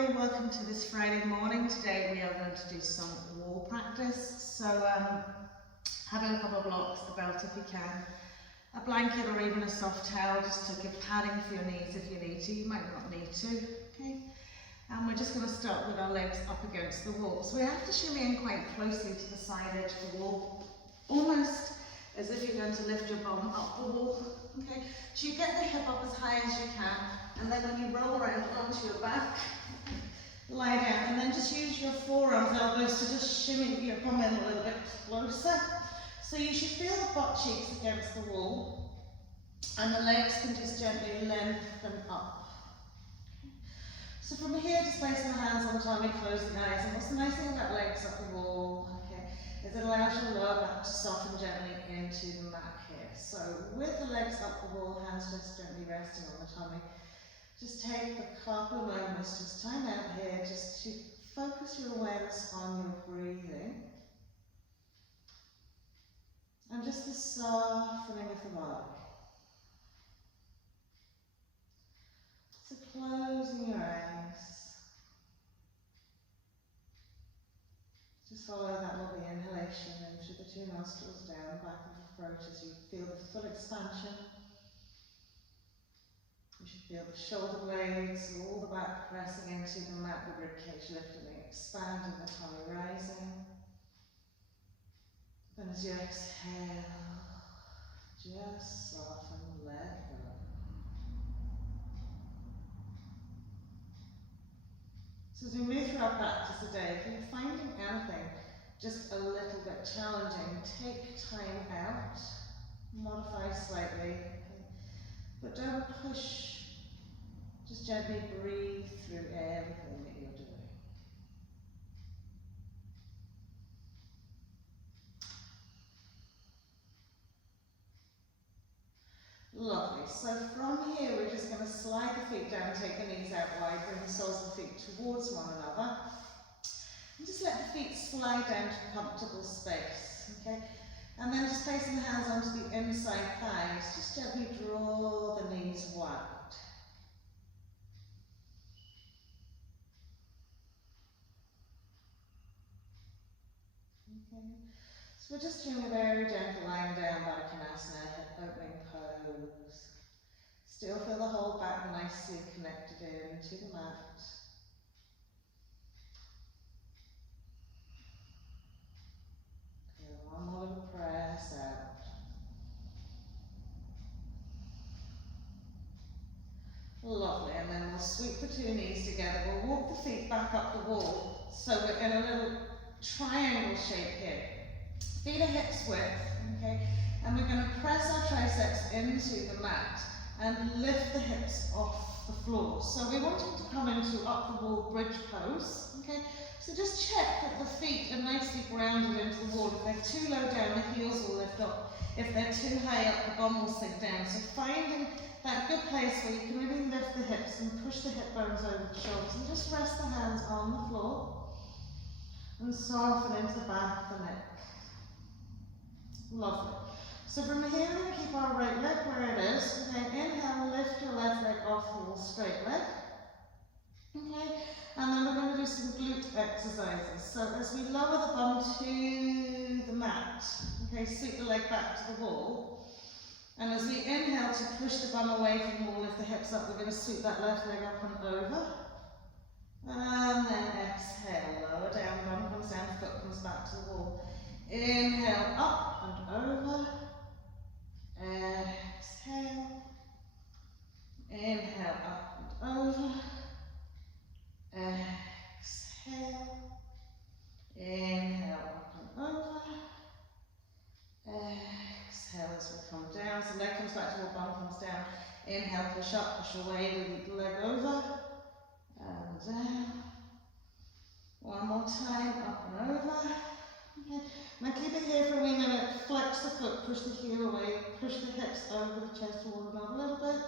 everybody, welcome to this Friday morning. Today we are going to do some wall practice. So have a couple of blocks, the belt if you can, a blanket or even a soft towel just to give padding for your knees if you need to. You might not need to, okay? And we're just going to start with our legs up against the wall. So we have to shimmy in quite closely to the side edge of the wall, almost as if you're going to lift your bum up the wall, okay? So you get the hip up as high as you can, and then when you roll around onto your back, lie down, and then just use your forearms, elbows to just shimmy your bum in a little bit closer. So you should feel the butt cheeks against the wall, and the legs can just gently lengthen up. So from here, just placing the hands on the tummy, close the eyes, and what's the nice thing about legs up the wall, okay, is it allows your lower back to soften gently into the mat here. So with the legs up the wall, hands just gently resting on the tummy, just take a couple of moments, just time out here, just to focus your awareness on your breathing. And just the softening of the body. So closing your eyes. Just follow that lovely inhalation in through the two nostrils, down, back of the throat as you feel the full expansion. You should feel the shoulder blades, all the back pressing into the mat, the ribcage lifting, expanding, the tummy rising. And as you exhale, just soften, let go. So as we move through our practice today, if you're finding anything just a little bit challenging, take time out, modify slightly, but don't push. Just gently breathe through everything that you're doing. Lovely. So from here, we're just going to slide the feet down, take the knees out wide, bring the soles of the feet towards one another. And just let the feet slide down to a comfortable space, okay? And then just placing the hands onto the inside thighs, just gently draw the knees wide. Okay. So we're just doing a very gentle lying down Baddha-Konasana, hip opening pose. Still feel the whole back nicely connected into the mat. Okay, one more little press out. Lovely, and then we'll sweep the two knees together. We'll walk the feet back up the wall, so we're in a little triangle shape here. Feet are hips width, okay? And we're going to press our triceps into the mat and lift the hips off the floor. So we're wanting to come into up the wall bridge pose, okay? So just check that the feet are nicely grounded into the wall. If they're too low down, the heels will lift up. If they're too high up, the bum will sink down. So finding that good place where you can really lift the hips and push the hip bones over the shoulders, and just rest the hands on the floor and soften into the back of the neck. Lovely. So from here, we're going to keep our right leg where it is. Okay, inhale, lift your left leg off the wall, straight leg. Okay, and then we're going to do some glute exercises. So as we lower the bum to the mat, okay, sweep the leg back to the wall. And as we inhale to push the bum away from the wall, lift the hips up, we're going to sweep that left leg up and over. And then exhale, lower down, bum comes down, foot comes back to the wall. Inhale, up and over. Exhale. Inhale, up and over. Exhale. Inhale, up and over. Exhale as we come down. So leg comes back to wall, bum comes down. Inhale, push up, push away, lead the leg over. And down. One more time, up and over. Okay. Now keep it here for a wee minute. Flex the foot, push the heel away, push the hips over the chest toward another little bit.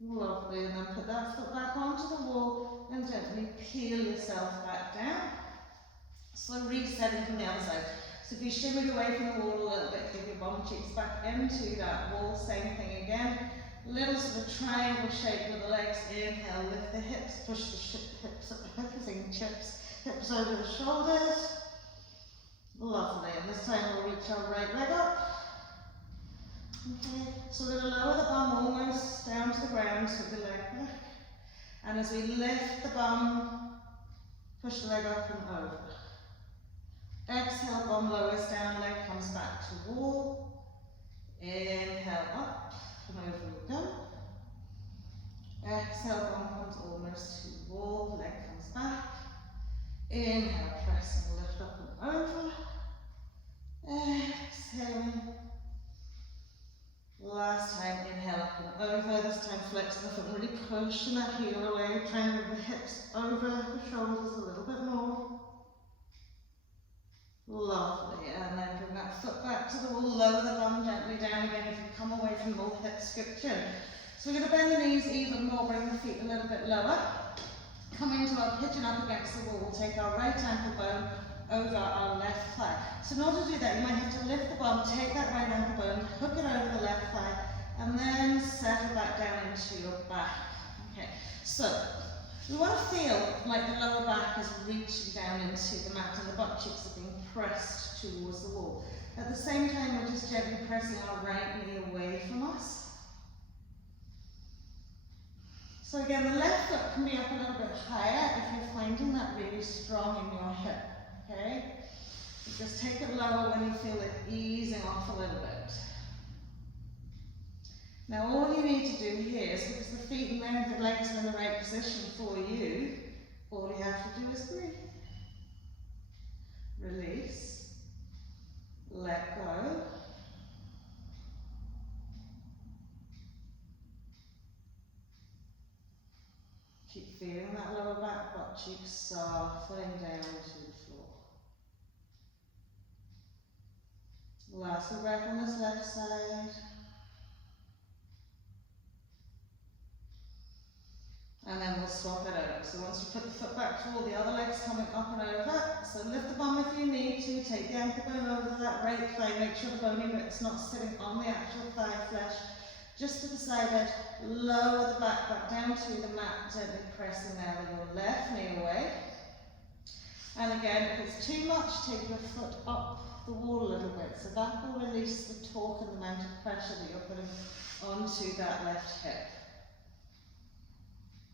Lovely, and then put that foot back onto the wall and gently peel yourself back down. So resetting from the other side. So if you shimmy away from the wall a little bit, give your bum cheeks back into that wall, same thing again. little sort of triangle shape with the legs. Inhale, lift the hips, push the hips up the fingertips, hips over the shoulders. Lovely, and this time we'll reach our right leg up. Okay, so we're going to lower the bum almost down to the ground, so the leg back. And as we lift the bum, push the leg up and over. Exhale, bum lowers down, leg comes back to wall. Inhale, up and over we go. Exhale, bum comes almost to wall, leg comes back. Inhale, press and lift up and over. Exhale. Last time, inhale up and over. This time flex the foot and really pushing that heel away, trying to move the hips over the shoulders a little bit more. Lovely, and then bring that foot back to the wall, lower the bum gently down again if you come away from the wall, hip scripture. So we're going to bend the knees even more, bring the feet a little bit lower. Come into our pigeon up against the wall, we'll take our right ankle bone over our left thigh. So in order to do that, you might have to lift the bum, take that right ankle bone, hook it over the left thigh, and then settle back down into your back. Okay, so we want to feel like the lower back is reaching down into the mat and the butt cheeks are being pressed towards the wall. At the same time, we're just gently pressing our right knee away from us. So again, the left foot can be up a little bit higher if you're finding that really strong in your hip. Okay, so just take it lower when you feel it easing off a little bit. Now all you need to do here is, because the feet and the legs are in the right position for you, all you have to do is breathe. Release. Let go. Keep feeling that lower back, butt cheeks softening down to the floor. Last breath on this left side. And then we'll swap it over. So once you put the foot back to wall, the other leg's coming up and over. So lift the bum if you need to. Take the ankle bone over that right thigh. Make sure the bony bit's not sitting on the actual thigh flesh. Just to the side edge. Lower the back down to the mat. Gently pressing now with your left knee away. And again, if it's too much, take your foot up the wall a little bit. So that will release the torque and the amount of pressure that you're putting onto that left hip.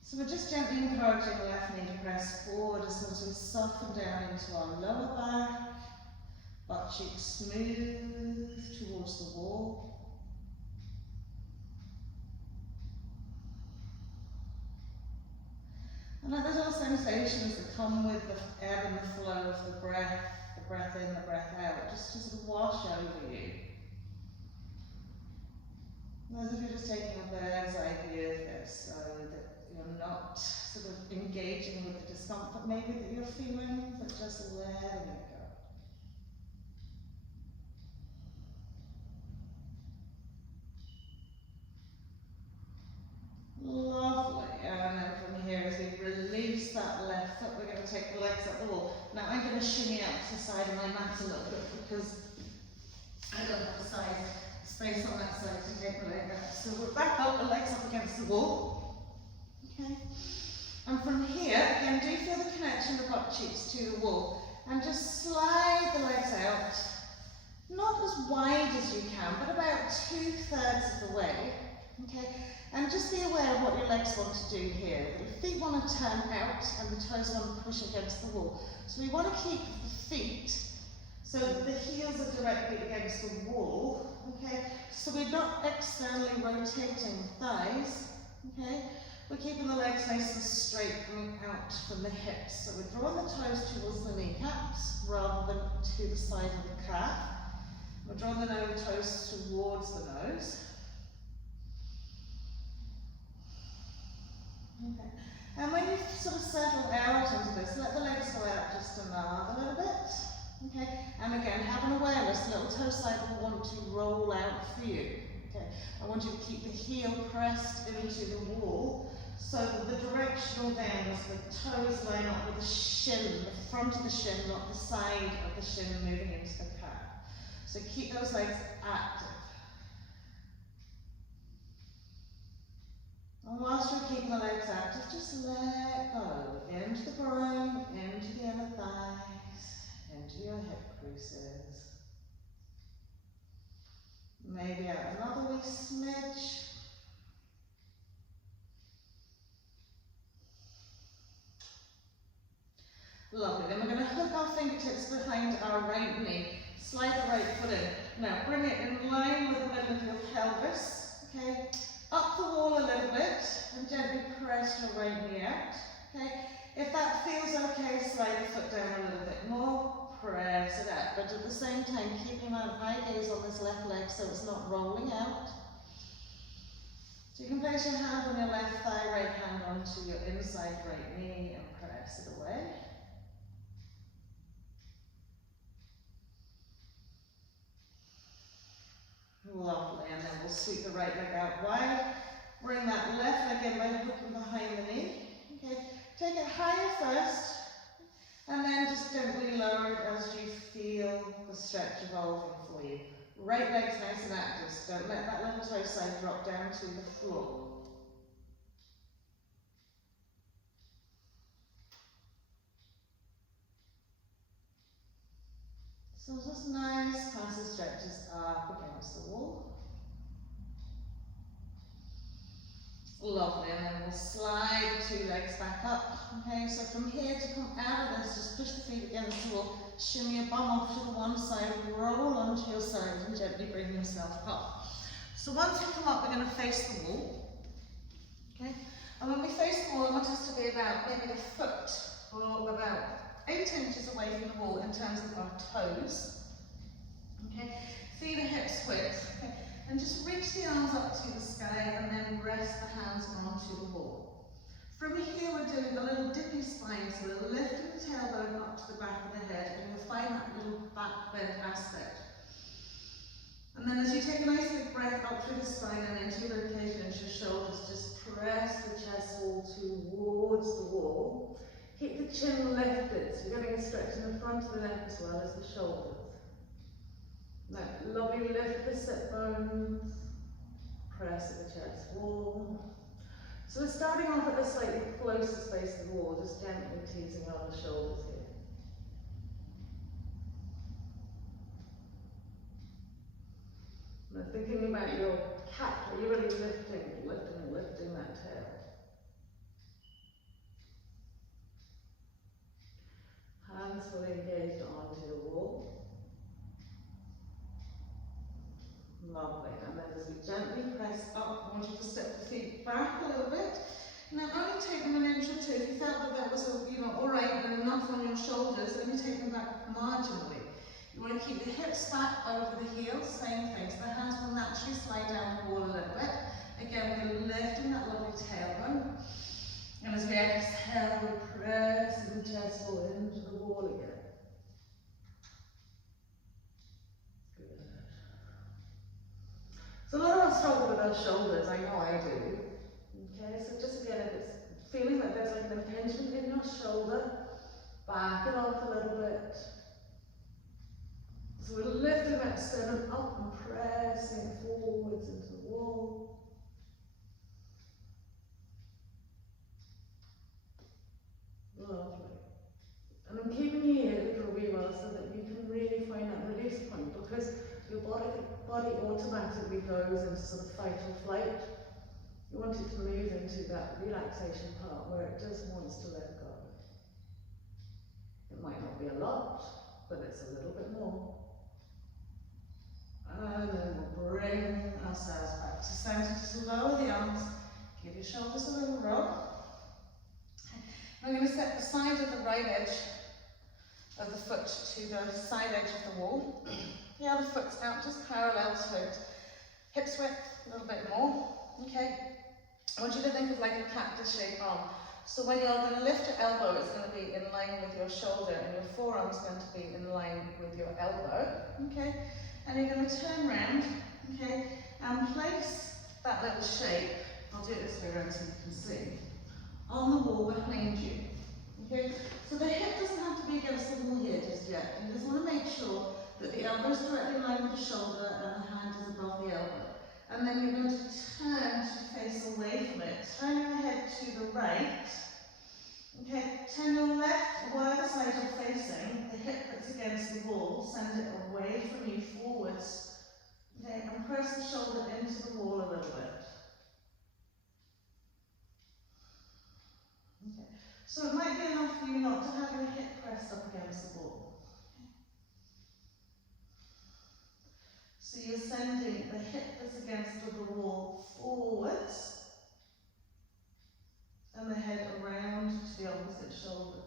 So we're just gently encouraging the left knee to press forward as we soften down into our lower back, butt cheeks smooth towards the wall. And like, there's all sensations that come with the ebb and the flow of the breath in, the breath out, just to sort of wash over you. As if you're just taking a bird's eye view of this, so that you're not sort of engaging with the discomfort maybe that you're feeling, but just letting it go. Lovely. And then from here, as we release that left foot, we're going to take the legs up the wall. Now I'm going to shimmy out to the side of my mat a little bit because I don't have the space on that side to take the leg out. So we're back up, the legs up against the wall. Okay. And from here, again, do feel the connection of the butt cheeks to the wall. And just slide the legs out. Not as wide as you can, but about 2/3 of the way. Okay. And just be aware of what your legs want to do here. Your feet want to turn out and the toes want to push against the wall. So we want to keep the feet so that the heels are directly against the wall. Okay, so we're not externally rotating the thighs. Okay, we're keeping the legs nice and straight coming out from the hips. So we're drawing the toes towards the kneecaps rather than to the side of the calf. We're drawing the toes towards the nose. Okay. And when you sort of settle out into this, let the legs go out just another little bit. Okay, and again, have an awareness, the little toe side will want to roll out for you. Okay, I want you to keep the heel pressed into the wall so that the directional down as the toes line up with the shin, the front of the shin, not the side of the shin moving into the calf. So keep those legs active. And whilst you're keeping the legs active, just let go into the groin, into the inner thighs, into your hip creases. Maybe out another wee smidge. Lovely. Then we're going to hook our fingertips behind our right knee. Slide the right foot in. Now bring it in line with the middle of your pelvis. Okay. Up the wall a little bit and gently press your right knee out. Okay. If that feels okay, slide the foot down a little bit more. Press it out. But at the same time, keeping my eye gaze on this left leg so it's not rolling out. So you can place your hand on your left thigh, right hand onto your inside right knee and press it away. Lovely, and then we'll sweep the right leg out wide. Bring that left leg in by hooking behind the knee. Okay, take it higher first, and then just gently lower it as you feel the stretch evolving for you. Right leg's nice and active, so don't let that little toe side drop down to the floor. So just nice passive stretches up against the wall. Lovely, and then we'll slide the two legs back up. Okay, so from here to come out of this, just push the feet against the wall, shimmy your bum off to the one side, roll onto your side and gently bring yourself up. So once you come up, we're going to face the wall. Okay, and when we face the wall, I want us to be about maybe a foot or about 8 inches away from the wall in terms of our toes. Okay, feet and hips width. Okay, and just reach the arms up to the sky and then rest the hands onto the wall. From here, we're doing a little dippy spine, so we're lifting the tailbone up to the back of the head, and you'll find that little back bend aspect. And then as you take a nice big breath up through the spine and into your ribcage, into your shoulders, just press the chest wall towards the wall. Keep the chin lifted, so you're getting a stretch in the front of the neck as well as the shoulders. Now, lovely lift the sit bones, press the chest wall. So we're starting off at the slightly closer space to the wall, just gently teasing on the shoulders here. Now thinking about your cat, are you really lifting that tail? Hands fully engaged onto the wall. Lovely, and then as we gently press up, I want you to step the feet back a little bit. Now only take them an inch or two. If you felt that that was alright and enough on your shoulders, only take them back marginally. You want to keep the hips back over the heels, same thing. So the hands will naturally slide down the wall a little bit. Again, we're lifting that lovely tailbone. And as we exhale, we press the chest forward into the wall again. So a lot of us struggle with our shoulders, I know I do. Okay, so just again, if it's feeling like there's like an impingement in your shoulder, back it off a little bit. So we're lifting that sternum up and pressing forwards into the wall. Lovely. And I'm keeping you here for a wee while so that you can really find that release point, because your body automatically goes into sort of fight or flight. You want it to move into that relaxation part where it just wants to let go. It might not be a lot, but it's a little bit more. And then we'll bring ourselves back to center. Just lower the arms, give your shoulders a little rub. I'm going to set the side of the right edge of the foot to the side edge of the wall. The other foot's out, just parallel to it. Hips width, a little bit more. Okay. I want you to think of like a cactus shaped arm. So when you're going to lift your elbow, it's going to be in line with your shoulder, and your forearm's going to be in line with your elbow. Okay. And you're going to turn around, okay, and place that little shape. I'll do it this way around so you can see. On the wall behind you. Okay, so the hip doesn't have to be against the wall here just yet. You just want to make sure that the elbow is directly in line with the shoulder and the hand is above the elbow. And then you're going to turn to face away from it. Turn your head to the right. Okay, turn your left, whatever side you're facing, the hip that's against the wall, send it away from you forwards. Okay, and press the shoulder into the wall a little bit. Okay, so it might be enough for you not to have your hip pressed up against the wall. So you're sending the hip that's against the wall forwards, and the head around to the opposite shoulder.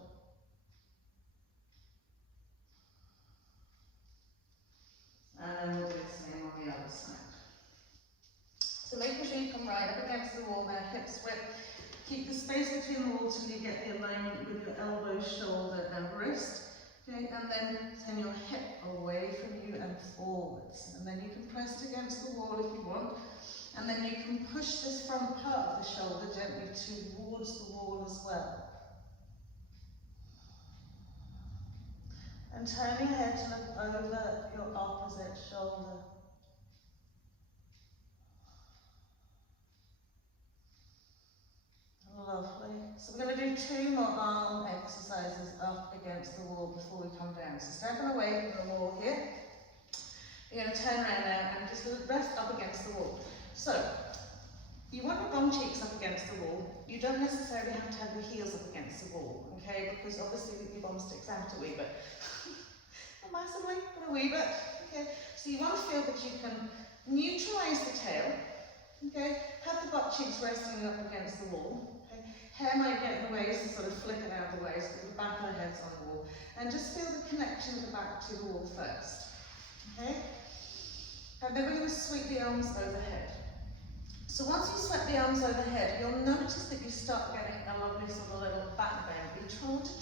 And then we'll do the same on the other side. So making sure you come right up against the wall now, hips width. Keep the space between the walls till you get the alignment with your elbow, shoulder and wrist. Okay, and then turn your hip away from you and forwards. And then you can press it against the wall if you want. And then you can push this front part of the shoulder gently towards the wall as well. And turn your head to look over your opposite shoulder. Lovely. So we're going to do 2 more arm exercises up against the wall before we come down. So stepping away from the wall here. You're going to turn around now and just rest up against the wall. So, you want your bum cheeks up against the wall. You don't necessarily have to have your heels up against the wall, okay? Because obviously your bum sticks out a wee bit. Not massively, but a wee bit, okay? So you want to feel that you can neutralise the tail, okay? Have the butt cheeks resting up against the wall, okay? Hair might get in the way, so sort of flip it out of the way so that the back of the head's on the wall. And just feel the connection of the back to the wall first, okay? And then we're going to sweep the arms overhead. So once you sweep the arms overhead, you'll notice that you start getting a lovely sort of little back bend. We're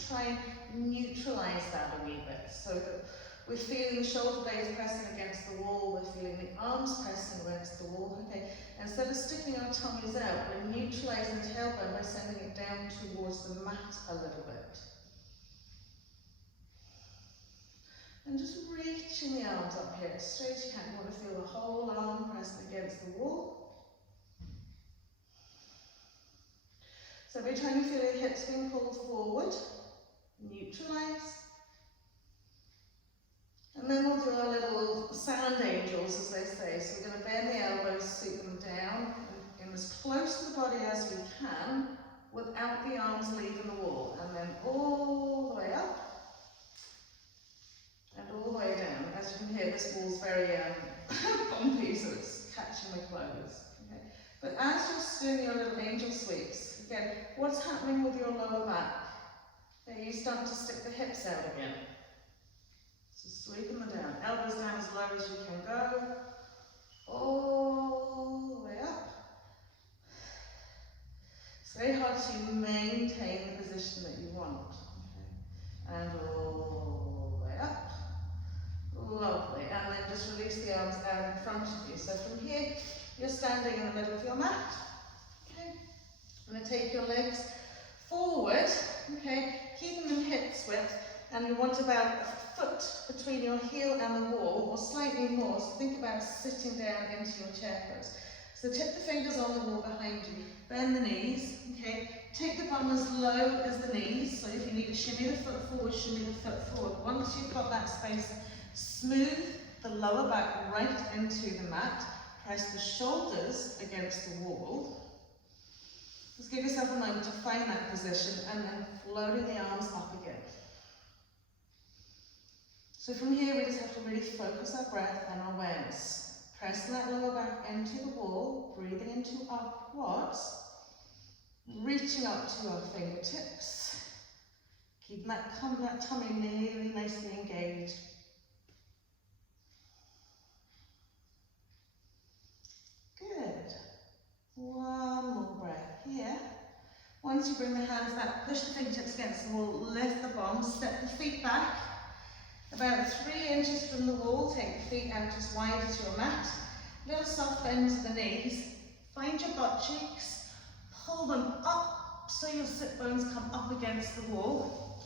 trying to neutralise that a wee bit, so that we're feeling the shoulder blades pressing against the wall, we're feeling the arms pressing against the wall, okay? Instead of sticking our tummies out, we're neutralising the tailbone by sending it down towards the mat a little bit. And just reaching the arms up here as straight as you can. You want to feel the whole arm pressing against the wall. So every time you feel your hips being pulled forward, neutralise. And then we'll do our little sound angels, as they say. So we're going to bend the elbows, sweep them down, and as close to the body as we can, without the arms leaving the wall. And then all the way up. And all the way down. As you can hear, this wall's very bumpy, so it's catching the clothes. Okay? But as you're doing your little angel sweeps, again, what's happening with your lower back? Okay, you start to stick the hips out again. So sweeping them down. Elbows down as low as you can go. All the way up. It's very hard to maintain the position that you want. Okay? And all the way up. Lovely, and then just release the arms out in front of you. So from here, you're standing in the middle of your mat. Okay, I'm going to take your legs forward, okay, keeping them hips width, and you want about a foot between your heel and the wall, or slightly more, so think about sitting down into your chair pose. So tip the fingers on the wall behind you, bend the knees, okay, take the bum as low as the knees, so if you need to shimmy the foot forward, shimmy the foot forward. Once you've got that space, smooth the lower back right into the mat, press the shoulders against the wall. Just give yourself a moment to find that position and then floating the arms up again. So from here we just have to really focus our breath and our awareness. Pressing that lower back into the wall, breathing into our quads, reaching up to our fingertips, keeping that tummy really nicely engaged. Good. One more breath here. Once you bring the hands back, push the fingertips against the wall, lift the bum, step the feet back. About 3 inches from the wall, take the feet out as wide as your mat. Little soft bend to the knees. Find your butt cheeks, pull them up so your sit bones come up against the wall.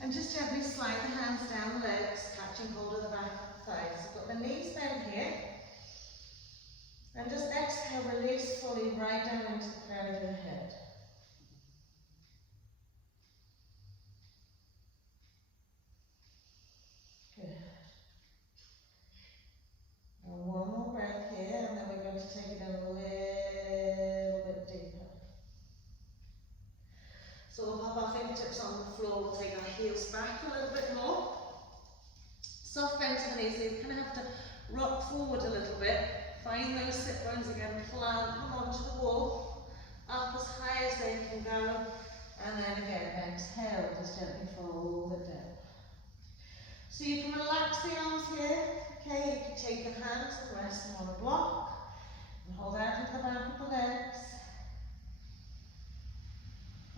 And just gently slide the hands down the legs, catching hold of the back of the thighs. You've got the knees bent here. And just exhale, release fully right down into the crown of your head. Good. And one more breath here, and then we're going to take it in a little bit deeper. So we'll pop our fingertips on the floor, we'll take our heels back a little bit more. Soft bend to the knees, so you kind of have to rock forward a little bit. Find those sit bones again, plant them onto the wall, up as high as they can go, and then again, exhale, just gently fold it down. So you can relax the arms here, okay, you can take your hands and rest them on a block, and hold out into the back of the legs.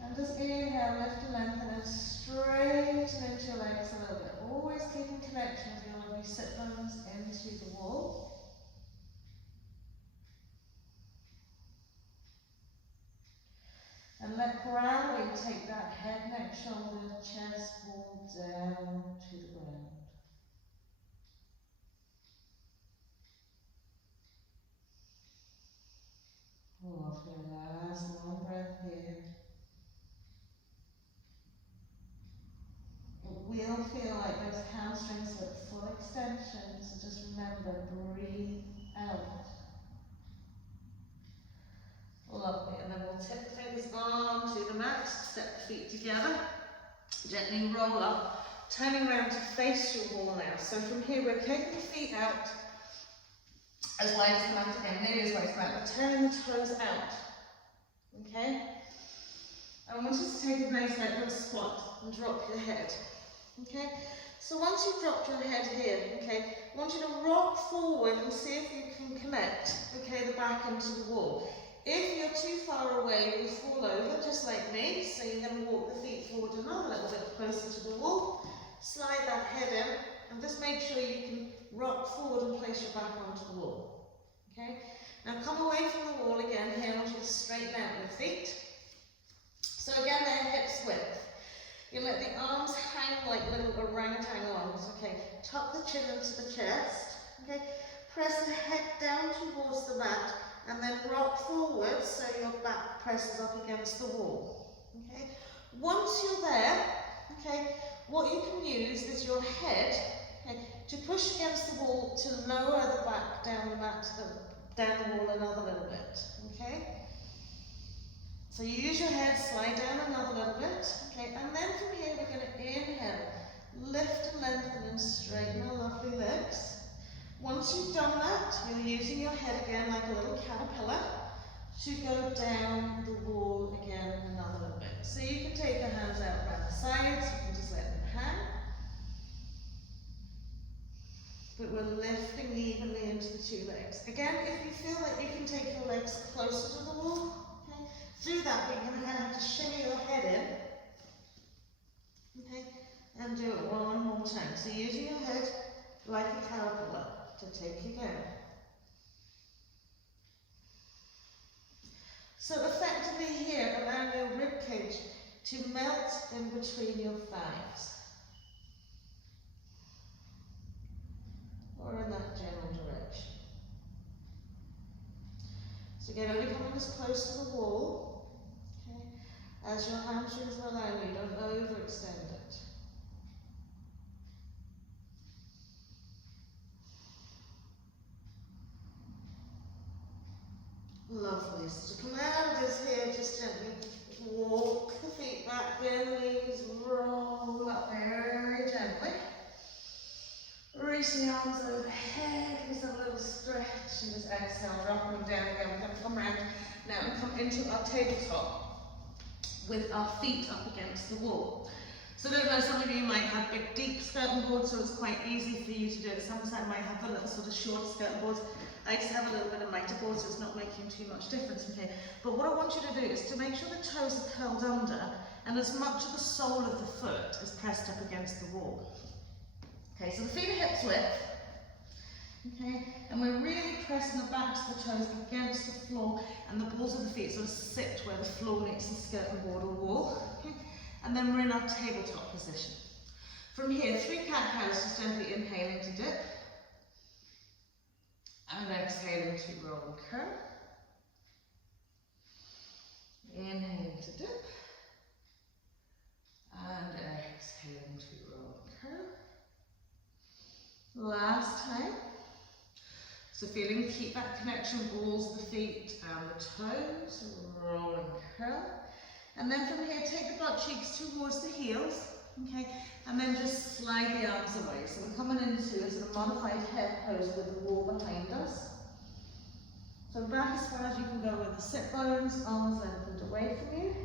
And just inhale, lift and lengthen and straighten into your legs a little bit. Always keeping connection with your lovely sit bones into the wall. And let gravity take that head, neck, shoulder, chest wall down to the ground. Lovely, last long breath here. It will feel like those hamstrings at full extension, so just remember, breathe out. Lovely, and then we'll tip the fingers onto the mat, step the feet together, gently roll up, turning around to face your wall now. So from here we're taking the feet out as wide as the mat again, nearly as wide as the mat, but turning the toes out, okay? I want you to take a nice light little squat and drop your head, okay? So once you've dropped your head here, okay, I want you to rock forward and see if you can connect, okay, the back into the wall. If you're too far away, you'll fall over, just like me. So you're going to walk the feet forward another little bit closer to the wall. Slide that head in, and just make sure you can rock forward and place your back onto the wall. Okay? Now come away from the wall again. Here, I want you to straighten out your feet. So again, they're hips width. You let the arms hang like little orangutan arms. Okay? Tuck the chin into the chest. Okay? Press the head down towards the mat. And then rock forward so your back presses up against the wall. Okay? Once you're there, okay, what you can use is your head, okay, to push against the wall to lower the back down the mat, down the wall another little bit. Okay? So you use your head, slide down another little bit. Okay, and then from here we're going to inhale, lift and lengthen and straighten our lovely legs. Once you've done that, you're using your head again like a little caterpillar to go down the wall again another little bit. So you can take your hands out around the sides, you can just let them hang. But we're lifting evenly into the two legs. Again, if you feel like you can take your legs closer to the wall, okay, do that, but you're going to have to shimmy your head in. Okay, and do it one more time. So using your head like a caterpillar to take you down. So effectively here, allow your rib cage to melt in between your thighs. Or in that general direction. So again, only coming as close to the wall, okay, as your hamstrings will allow you, don't overextend it. Lovely. So to come out of this here, just gently walk the feet back, bend the knees, roll up very gently. Reach the arms overhead, give yourself a little stretch, and just exhale, drop them down again. We're going to come around now and come into our tabletop with our feet up against the wall. So I don't know, some of you might have big deep skirting boards, so it's quite easy for you to do it. Some might have a little sort of short skirting boards. I just have a little bit of mitre board, so it's not making too much difference from here. But what I want you to do is to make sure the toes are curled under, and as much of the sole of the foot is pressed up against the wall. Okay, so the feet are hips width. Okay, and we're really pressing the backs of the toes against the floor, and the balls of the feet sort of sit where the floor meets the skirting board or wall. Okay, and then we're in our tabletop position. From here, 3 cat-cows, just gently inhaling to dip. And exhaling to roll and curl. Inhaling to dip. And exhaling to roll and curl. Last time. So feeling, keep that connection, balls of the feet and the toes, roll and curl. And then from here, take the butt cheeks towards the heels, okay? And then just slide the arms away. So we're coming into a sort of modified head pose with the wall behind us. So back as far as you can go with the sit bones, arms lengthened away from you.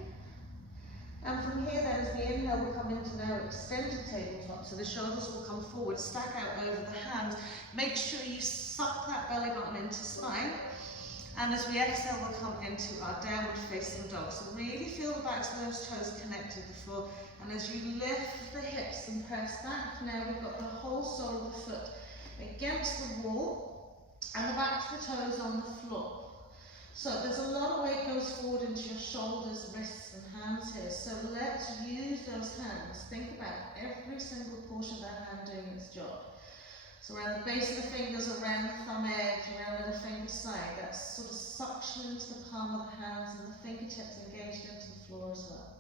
And from here then, as we inhale, we'll come into now extended tabletop. So the shoulders will come forward, stack out over the hands. Make sure you suck that belly button into spine. And as we exhale, we'll come into our downward facing dog. So really feel the backs of those toes connected to the floor. And as you lift the hips and press back, now we've got the whole sole of the foot against the wall and the backs of the toes on the floor. So there's a lot of weight goes forward into your shoulders, wrists and hands here. So let's use those hands. Think about every single portion of that hand doing its job. So around the base of the fingers, around the thumb edge, around the finger side, that's sort of suction into the palm of the hands and the fingertips engaged into the floor as well.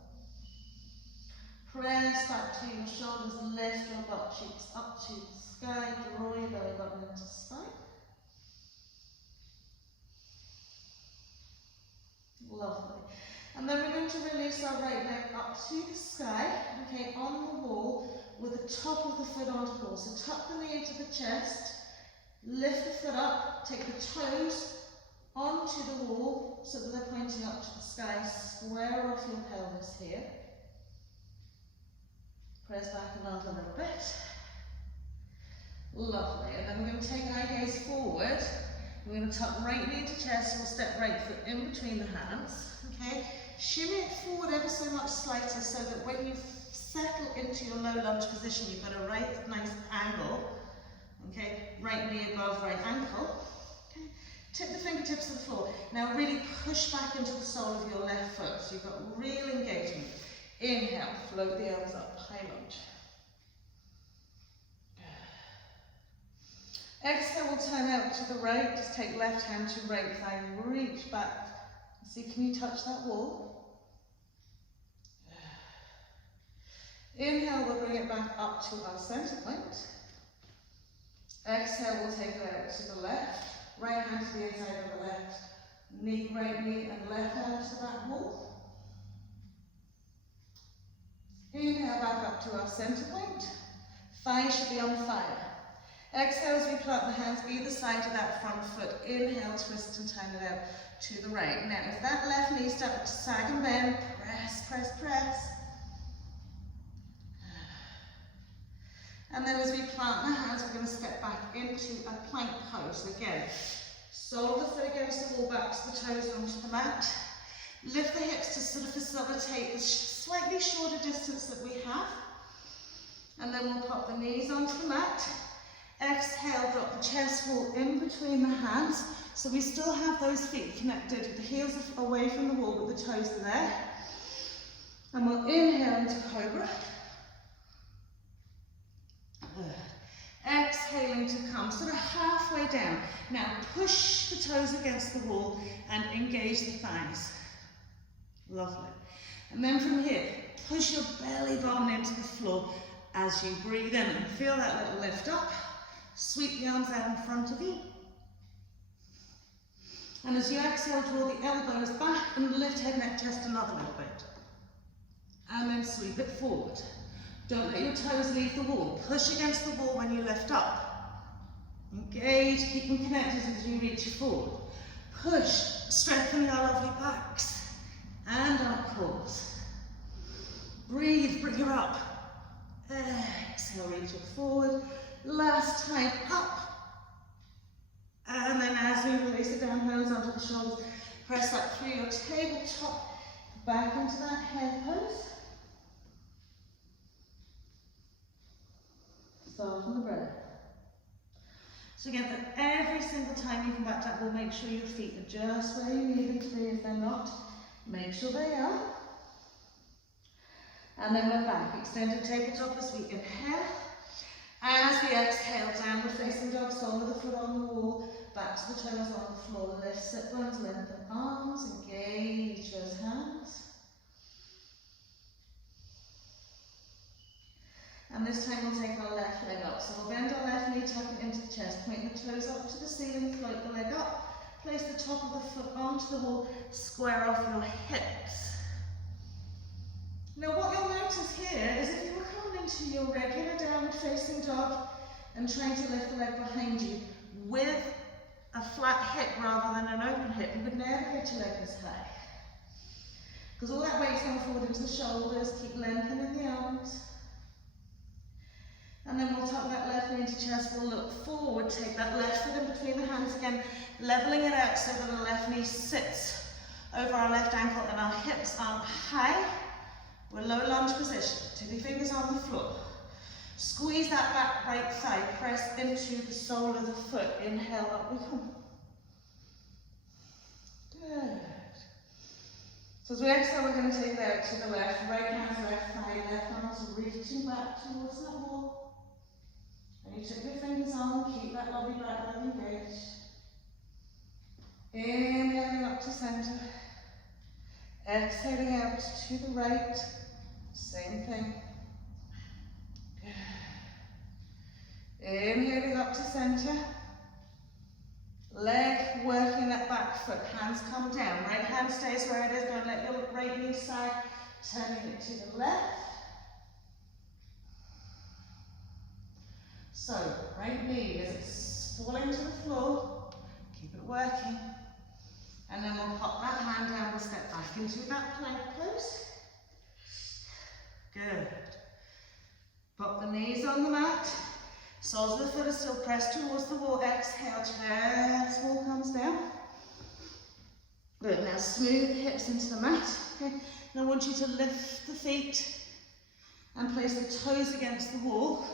Press back to your shoulders, lift your butt cheeks up to the sky, draw your belly button into spine. Lovely. And then we're going to release our right leg up to the sky, okay, on the wall, with the top of the foot onto the wall. So tuck the knee into the chest, lift the foot up, take the toes onto the wall so that they're pointing up to the sky. Square off your pelvis here. Press back and up a little bit. Lovely. And then we're going to take our gaze forward. We're going to tuck right knee to chest, we'll step right foot in between the hands, okay? Shimmy it forward ever so much slighter so that when you settle into your low lunge position, you've got a right nice angle, okay? Right knee above right ankle, okay? Tip the fingertips to the floor. Now really push back into the sole of your left foot, so you've got real engagement. Inhale, float the arms up, high lunge. Exhale, we'll turn out to the right, just take left hand to right thigh, reach back. See, can you touch that wall? Inhale, we'll bring it back up to our center point. Exhale, we'll take it out to the left, right hand to the inside of the left, right knee and left hand to that wall. Inhale, back up to our center point. Thighs should be on fire. Exhale as we plant the hands either side of that front foot. Inhale, twist and turn it out to the right. Now, if that left knee started to sag and bend, press, press, press. And then as we plant the hands, we're going to step back into a plank pose. Again, sole of the foot against the wall, back to the toes onto the mat. Lift the hips to sort of facilitate the slightly shorter distance that we have. And then we'll pop the knees onto the mat. Exhale, drop the chest wall in between the hands. So we still have those feet connected. The heels are away from the wall, but the toes are there. And we'll inhale into cobra. Exhaling to come sort of halfway down. Now push the toes against the wall and engage the thighs. Lovely. And then from here, push your belly button into the floor as you breathe in and feel that little lift up. Sweep the arms out in front of you. And as you exhale, draw the elbows back and lift head, neck, chest another little bit. And then sweep it forward. Don't let your toes leave the wall. Push against the wall when you lift up. Engage, keep them connected as you reach forward. Push, strengthen our lovely backs and our cores. Breathe, bring her up. Exhale, reach it forward. Last time, up. And then as we release it down, hands onto the shoulders, press up through your tabletop, back into that head pose. Soften the breath. So again, for every single time you come back to that, we'll make sure your feet are just where you need them to be. If they're not, make sure they are. And then we're back. Extended tabletop as we inhale. As we exhale, downward facing dog, sole of the foot on the wall, back to the toes on the floor, lift sit bones, lengthen arms, engage those hands. And this time we'll take our left leg up. So we'll bend our left knee, tuck it into the chest, point the toes up to the ceiling, float the leg up, place the top of the foot onto the wall, square off your hips. Now what you'll notice here is if you were coming into your regular downward facing dog and trying to lift the leg behind you with a flat hip rather than an open hip, you would never get your leg this high. Because all that weight's going forward into the shoulders, keep lengthening the arms. And then we'll tuck that left knee into chest, we'll look forward, take that left foot in between the hands again, leveling it out so that the left knee sits over our left ankle and our hips aren't high. We're low lunge position, tip your fingers on the floor. Squeeze that back right thigh, press into the sole of the foot, inhale, up we come. Good. So as we exhale, we're going to take it out to the left, right hand, left thigh, left arms reaching back towards that wall. And you tip your fingers on, keep that lovely back leg engaged. Inhaling up to centre. Exhaling out to the right. Same thing. Inhaling up to centre. Leg working that back foot. Hands come down. Right hand stays where it is. Don't let your right knee side. Turning it to the left. So, right knee is falling to the floor, keep it working, and then we'll pop that hand down and step back into that plank pose. Good. Pop the knees on the mat, soles of the foot are still pressed towards the wall, exhale, chest wall comes down. Good, now smooth the hips into the mat. Okay. Now I want you to lift the feet and place the toes against the wall.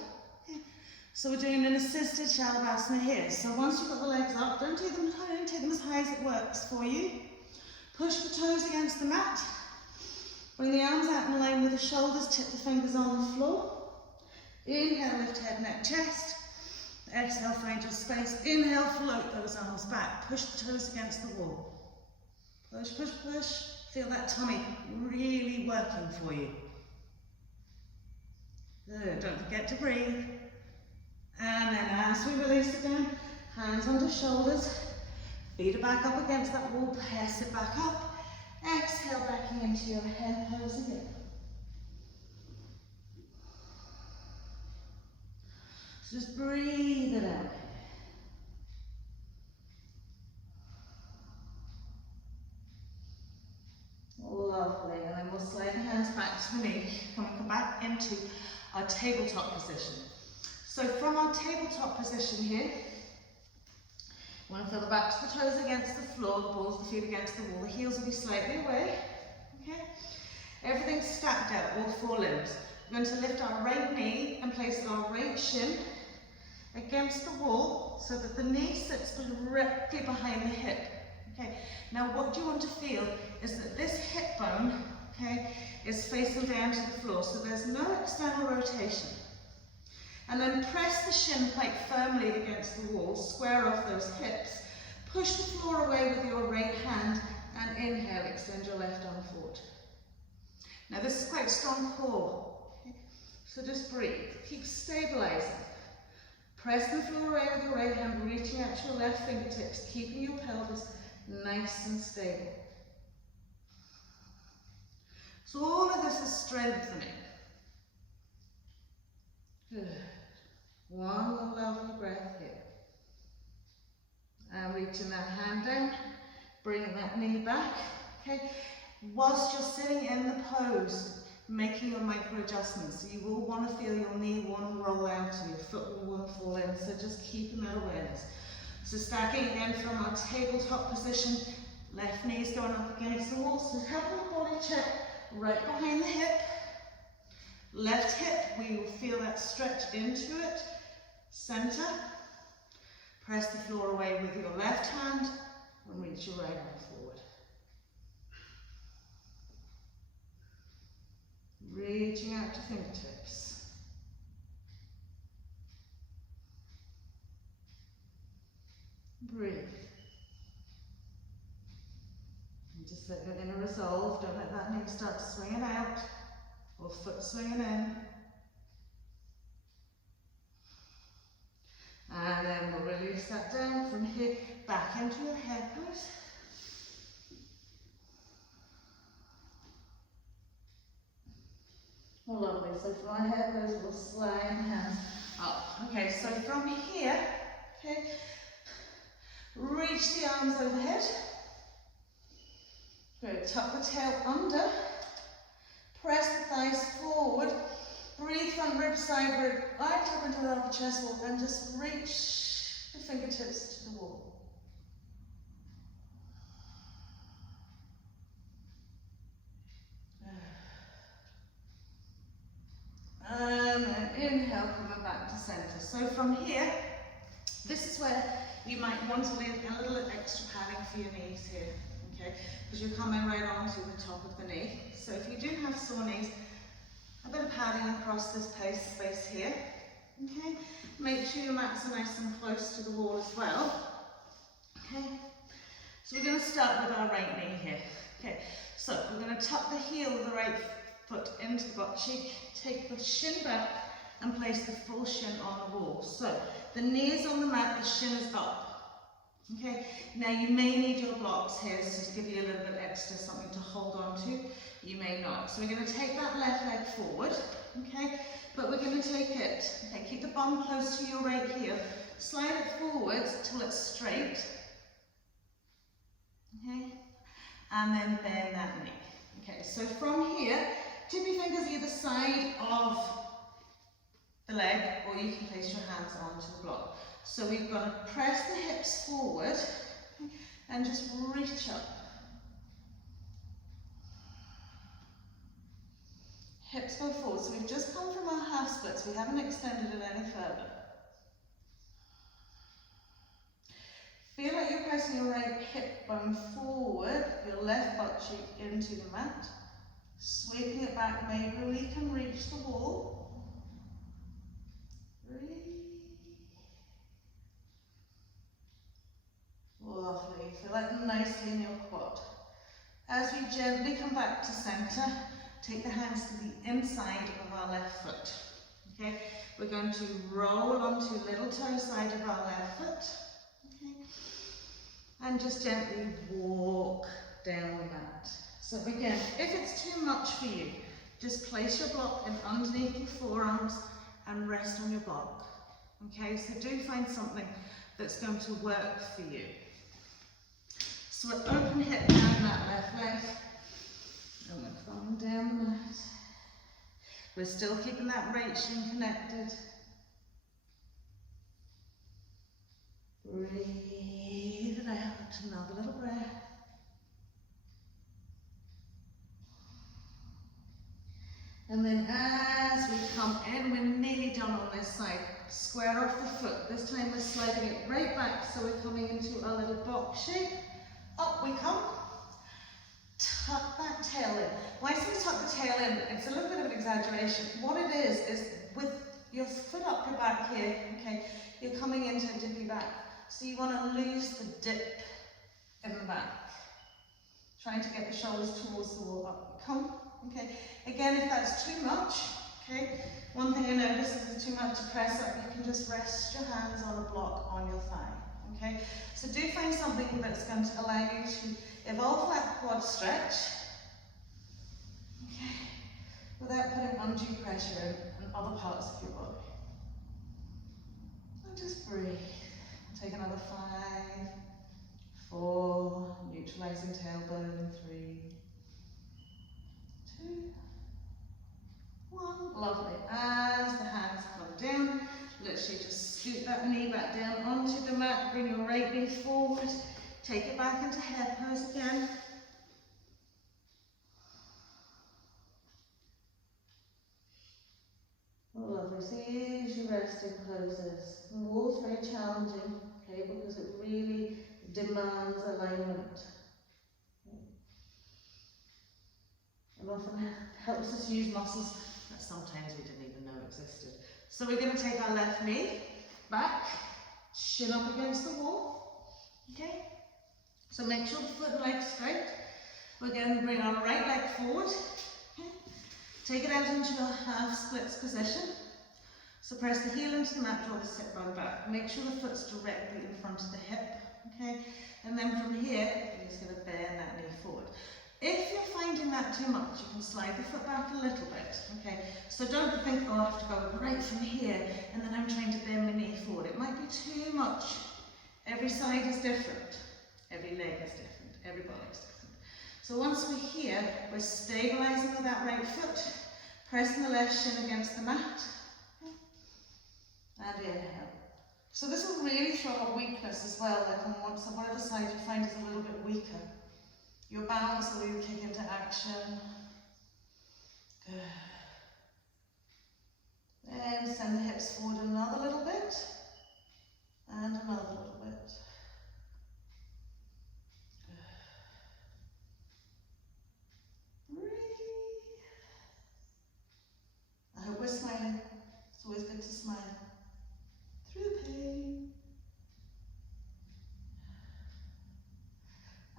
So we're doing an assisted Shalabhasana here. So once you've got the legs up, don't take them as high as it works for you. Push the toes against the mat. Bring the arms out in line with the shoulders, tip the fingers on the floor. Inhale, lift head, neck, chest. Exhale, find your space. Inhale, float those arms back. Push the toes against the wall. Push, push, push. Feel that tummy really working for you. Good, don't forget to breathe. And then as we release it down, hands onto shoulders, feet are back up against that wall, press it back up, exhale back into your head pose again. So just breathe it out. Lovely, and then we'll slide the hands back to the knee, come back into our tabletop position. So from our tabletop position here, you want to feel the backs of the toes against the floor, the balls of the feet against the wall, the heels will be slightly away, okay? Everything's stacked out, all four limbs. We're going to lift our right knee and place our right shin against the wall so that the knee sits directly behind the hip, okay? Now what you want to feel is that this hip bone, okay, is facing down to the floor, so there's no external rotation. And then press the shin quite firmly against the wall, square off those hips, push the floor away with your right hand, and inhale, extend your left arm forward. Now this is quite strong core, okay? So just breathe, keep stabilizing. Press the floor away with your right hand, reaching out to your left fingertips, keeping your pelvis nice and stable. So all of this is strengthening. Good. One lovely breath here. And reaching that hand down, bringing that knee back, okay? Whilst you're sitting in the pose, making your micro adjustments, so you will want to feel your knee want to roll out and your foot will want to fall in, so just keeping that awareness. So stacking again from our tabletop position, left knee's going up against the wall, so help the body check right behind the hip. Left hip, we will feel that stretch into it. Center. Press the floor away with your left hand and reach your right arm forward. Reaching out to fingertips. Breathe. And just let your inner resolve, don't let that knee start swinging out or foot swinging in. And then we'll release that down from here, back into your head pose. Oh, lovely. So from our head pose, we'll slide hands up. Okay, so from here, okay, reach the arms overhead. Good. Tuck the tail under. Press the thighs forward. Breathe from rib side, rib right up into the upper chest wall, and just reach the fingertips to the wall. And then inhale, coming back to center. So from here, this is where you might want to leave a little extra padding for your knees here, okay? Because you're coming right onto the top of the knee. So if you do have sore knees, a bit of padding across this space here, okay? Make sure your mats are nice and close to the wall as well, okay? So we're going to start with our right knee here, okay? So we're going to tuck the heel of the right foot into the butt cheek, take the shin back and place the full shin on the wall. So the knee is on the mat, the shin is up, okay? Now you may need your blocks here, so just give you a little bit extra, something to hold on to. You may not. So we're going to take that left leg forward, okay? But we're going to take it, okay, keep the bum close to your right heel, slide it forwards till it's straight, okay? And then bend that knee. Okay, so from here, tip your fingers either side of the leg, or you can place your hands onto the block. So we're going to press the hips forward, okay, and just reach up. Hips go forward. So we've just come from our half splits. We haven't extended it any further. Feel like you're pressing your right hip bone forward, your left butt cheek into the mat. Sweeping it back, maybe we can reach the wall. Breathe. Lovely. Feel like nicely in your quad. As we gently come back to center, take the hands to the inside of our left foot. Okay, we're going to roll onto little toe side of our left foot. Okay, and just gently walk down the mat. So again, if it's too much for you, just place your block in underneath your forearms and rest on your block. Okay, so do find something that's going to work for you. So we're open hip down that left leg, and we're falling down the mat. We're still keeping that right shin connected. Breathe it out, another little breath. And then as we come in, we're nearly done on this side. Square off the foot. This time we're sliding it right back, so we're coming into our little box shape. Up we come. Tuck that tail in. When I say tuck the tail in, it's a little bit of an exaggeration. What it is with your foot up your back here, okay, you're coming into a dippy back. So you want to lose the dip in the back. Trying to get the shoulders towards the wall. Up we come. Okay, again, if that's too much, okay, one thing I notice is if it's too much to press up, you can just rest your hands on a block on your thigh, okay? So do find something that's going to allow you to evolve that quad stretch, okay, without putting undue pressure in other parts of your body. And just breathe. Take another 5, 4, neutralizing tailbone, 3, 2, 1. Lovely. As the hands come down, literally just scoot that knee back down onto the mat. Bring your right knee forward. Take it back into head pose again. Lovely. So use your resting poses. The wall's very challenging, okay, because it really demands alignment. It often helps us use muscles that sometimes we didn't even know existed. So we're going to take our left knee back, shin up against the wall. Okay? So make sure the foot and leg's straight. We're going to bring our right leg forward. Okay? Take it out into a half splits position. So press the heel into the mat, draw the sit bone back. Make sure the foot's directly in front of the hip. Okay? And then from here, you're just going to bend that knee forward. If you're finding that too much, you can slide the foot back a little bit, okay? So don't think, oh, I have to go right from here, and then I'm trying to bend my knee forward. It might be too much. Every side is different. Every leg is different. Every body is different. So once we're here, we're stabilising with that right foot, pressing the left shin against the mat, and inhale. So this will really show a weakness as well, like on whatever side you find is a little bit weaker. Your balance will really kick into action. Good. Then send the hips forward another little bit. And another little bit. Good. Breathe. I hope we're smiling. It's always good to smile. Through the pain.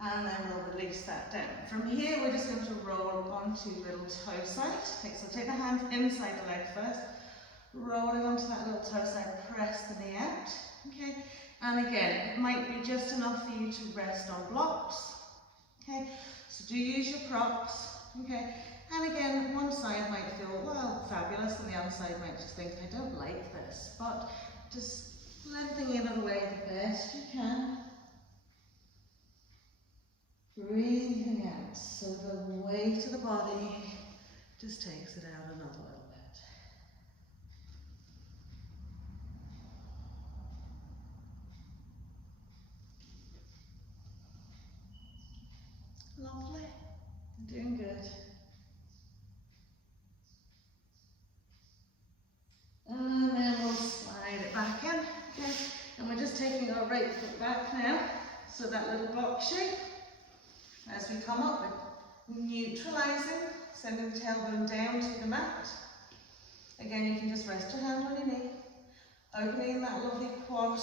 And then we'll release that down. From here, we're just going to roll onto little toe side. Okay, so take the hands inside the leg first. Rolling onto that little toe side, press the knee out. Okay, and again, it might be just enough for you to rest on blocks. Okay, so do use your props. Okay, and again, one side might feel, well, fabulous, and the other side might just think, I don't like this. But just lengthening it away the best you can. Breathing out, so the weight of the body just takes it out another little bit. Lovely, doing good. And then we'll slide it back in, okay? And we're just taking our right foot back now, so that little box shape. As we come up, we're neutralising, sending the tailbone down to the mat. Again, you can just rest your hand on your knee, opening that lovely quad.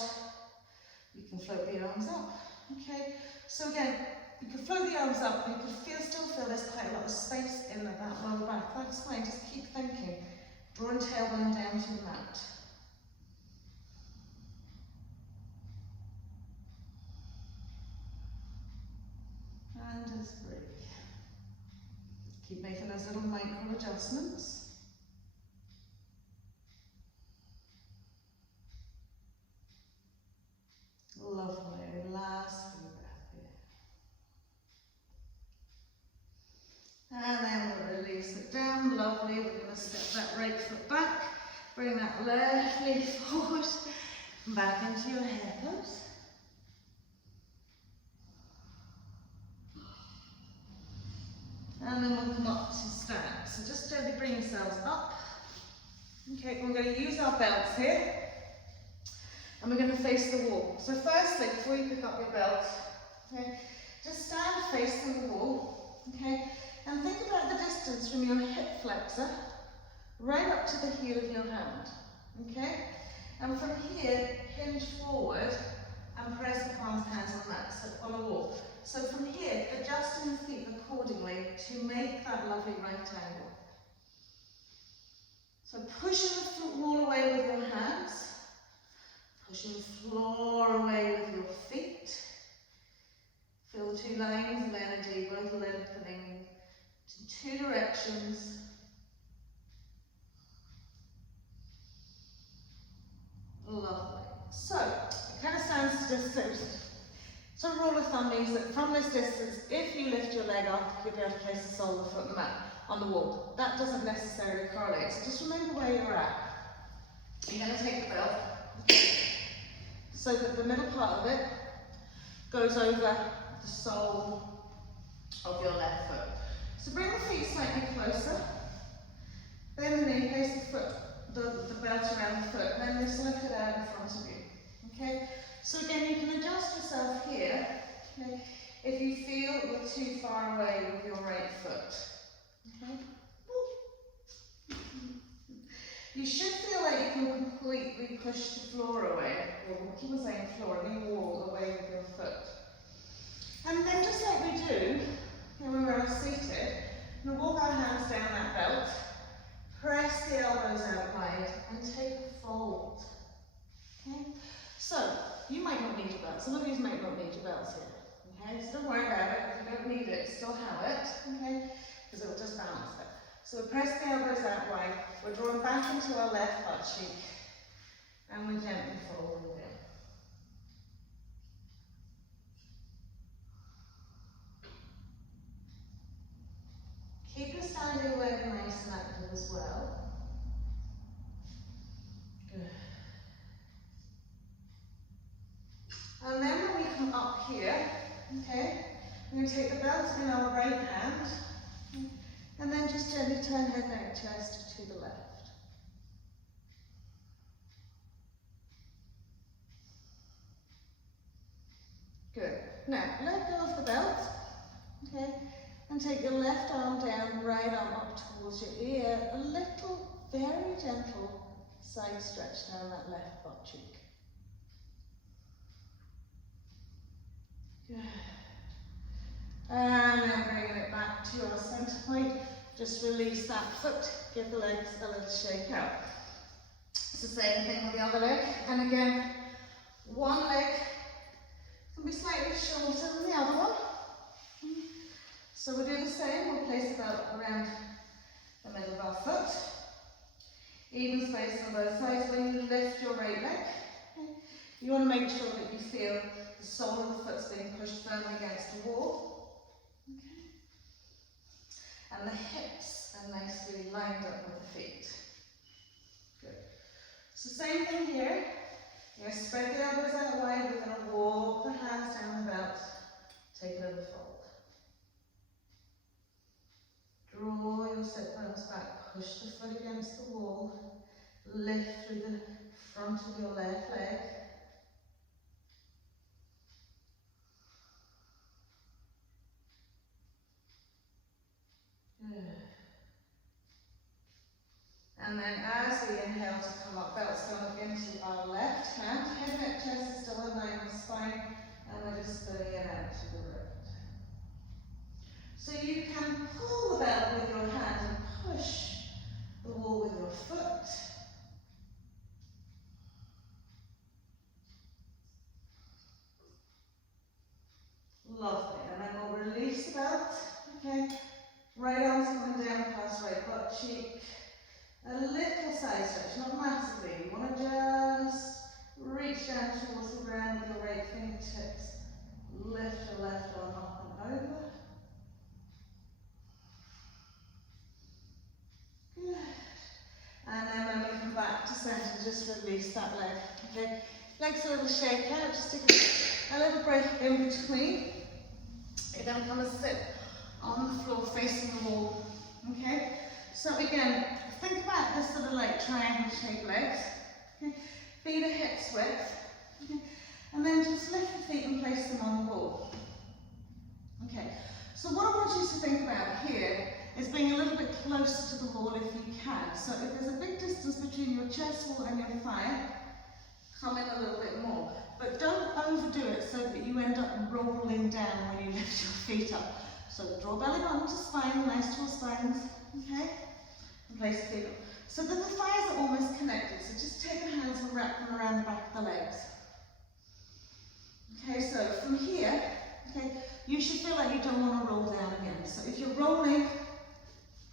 You can float the arms up, okay? So again, you can float the arms up, but you can still feel there's quite a lot of space in that lower back. That's fine, just keep thinking. Drawing tailbone down to the mat. And just breathe. Keep making those little micro adjustments. Lovely. Last few breaths here. And then we'll release it down. Lovely. We're going to step that right foot back. Bring that left leg forward. Back into your head pose. And then we'll come up to stand. So just gently bring yourselves up. Okay, we're going to use our belts here. And we're going to face the wall. So firstly, before you pick up your belt, okay, just stand facing the wall. Okay, and think about the distance from your hip flexor right up to the heel of your hand. Okay, and from here, hinge forward and press the palms of hands on that, so on the wall. So from here, adjusting the feet accordingly to make that lovely right angle. So pushing the wall away with your hands, pushing the floor away with your feet. Feel the two lines of energy, both lengthening to two directions. Lovely. So, it kind of sounds just so rule of thumb means that from this distance, if you lift your leg up, you'll be able to place the sole of the foot on the mat, on the wall. That doesn't necessarily correlate, so just remember where you're at. You're going to take the belt, so that the middle part of it goes over the sole of your left foot. So bring the feet slightly closer, bend the knee, place the foot, the belt around the foot, and then just lift it out in front of you. Okay? So again, you can adjust yourself here, okay, if you feel you're too far away with your right foot. Okay? You should feel like you can weight, we push the floor away, or keep on saying floor, the wall away with your foot. And then just like we do when we're seated, we'll walk our hands down that belt, press the elbows out wide, and take a fold. Okay? So, you might not need your belt. Some of you might not need your belts here. Okay? So don't worry about it. If you don't need it, still have it. Okay? Because it will just balance it. So we press the elbows out wide, we're drawing back into our left butt cheek, and we gently fold them down. Keep your standing leg nice and active as well. Good. And then when we come up here, okay, we're going to take the belt in our right hand, and then just gently turn head, neck, chest to the left. Good. Now, let go of the belt, okay, and take your left arm down, right arm up towards your ear, a little, very gentle side stretch down that left butt cheek. Good. And then bringing it back to our centre point, just release that foot, give the legs a little shake out. It's the same thing with the other leg, and again, one leg can be slightly shorter than the other one. So we'll do the same, we'll place the belt around the middle of our foot, even space on both sides. When you lift your right leg, you want to make sure that you feel the sole of the foot's being pushed firmly against the wall. Okay. And the hips are nicely lined up with the feet. Good. So same thing here. You're going to spread the elbows out wide. We're going to walk the hands down the belt. Take a little fold. Draw your sit bones back. Push the foot against the wall. Lift through the front of your left leg. Good. And then as we inhale to come up, belt's going up into our left hand. Head, neck, chest is still in line with spine, and we're just spinning it out to the right. So you can pull the belt with your hand and push the wall with your foot. Lovely. And then we'll release the belt. Okay. Right arm's coming down past right butt cheek. A little side stretch, not massively. You want to just reach down towards the ground with your right fingertips. Lift your left arm up and over. Good. And then when we come back to centre, just release that leg. Okay. Legs a little shake out, just take a little break in between. You then come and sit on the floor facing the wall. Okay? So again, think about this sort of like triangle shaped legs. Okay? Feet are hips width. Okay? And then just lift the feet and place them on the wall. Okay. So what I want you to think about here is being a little bit closer to the wall if you can. So if there's a big distance between your chest wall and your thigh, come in a little bit more. But don't overdo it so that you end up rolling down when you lift your feet up. So draw belly button to spine, nice tall spines, okay? And place the feet up. So that the thighs are almost connected. So just take the hands and wrap them around the back of the legs. Okay, so from here, okay, you should feel like you don't want to roll down again. So if you're rolling,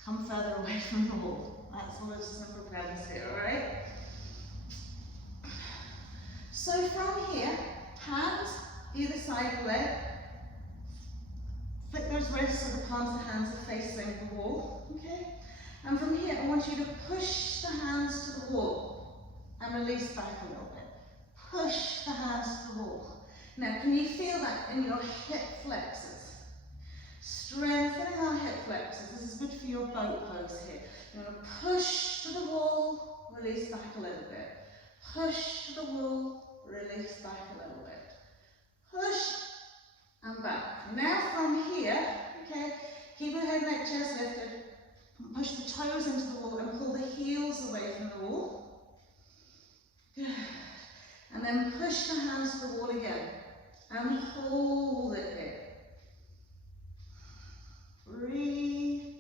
come further away from the wall. That's all those simple premise here, alright? So from here, hands either side of the leg, flick those wrists so the palms of the hands are facing the wall, okay? And from here, I want you to push the hands to the wall and release back a little bit. Push the hands to the wall. Now, can you feel that in your hip flexors? Strengthening our hip flexors. This is good for your boat pose here. You're going to push to the wall, release back a little bit. Push to the wall, release back a little bit. Push and back. Now from here, okay, keep your head, neck, chest lifted. Push the toes into the wall and pull the heels away from the wall. Good. And then push the hands to the wall again and hold it here. Breathe.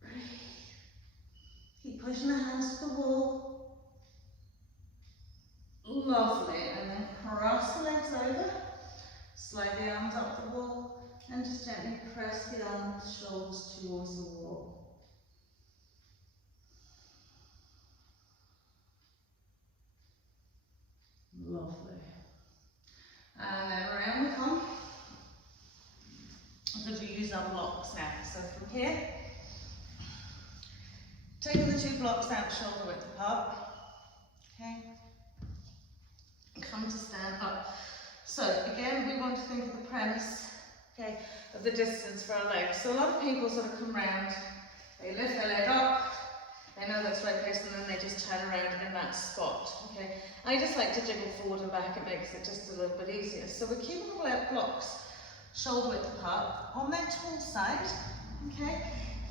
Breathe. Keep pushing the hands to the wall. Lovely. And then cross the legs over. Slide the arms up the wall and just gently press the arms, shoulders towards the wall. Lovely. And then around we come. I'm going to use our blocks now. So from here, taking the two blocks out shoulder width apart. Okay. Come to stand up. So again, we want to think of the premise, okay, of the distance for our legs. So a lot of people sort of come round, they lift their leg up, they know that's right place, and then they just turn around in that spot. Okay, I just like to jiggle forward and back. It makes it just a little bit easier. So we're keeping the blocks shoulder width apart on their tall side. Okay,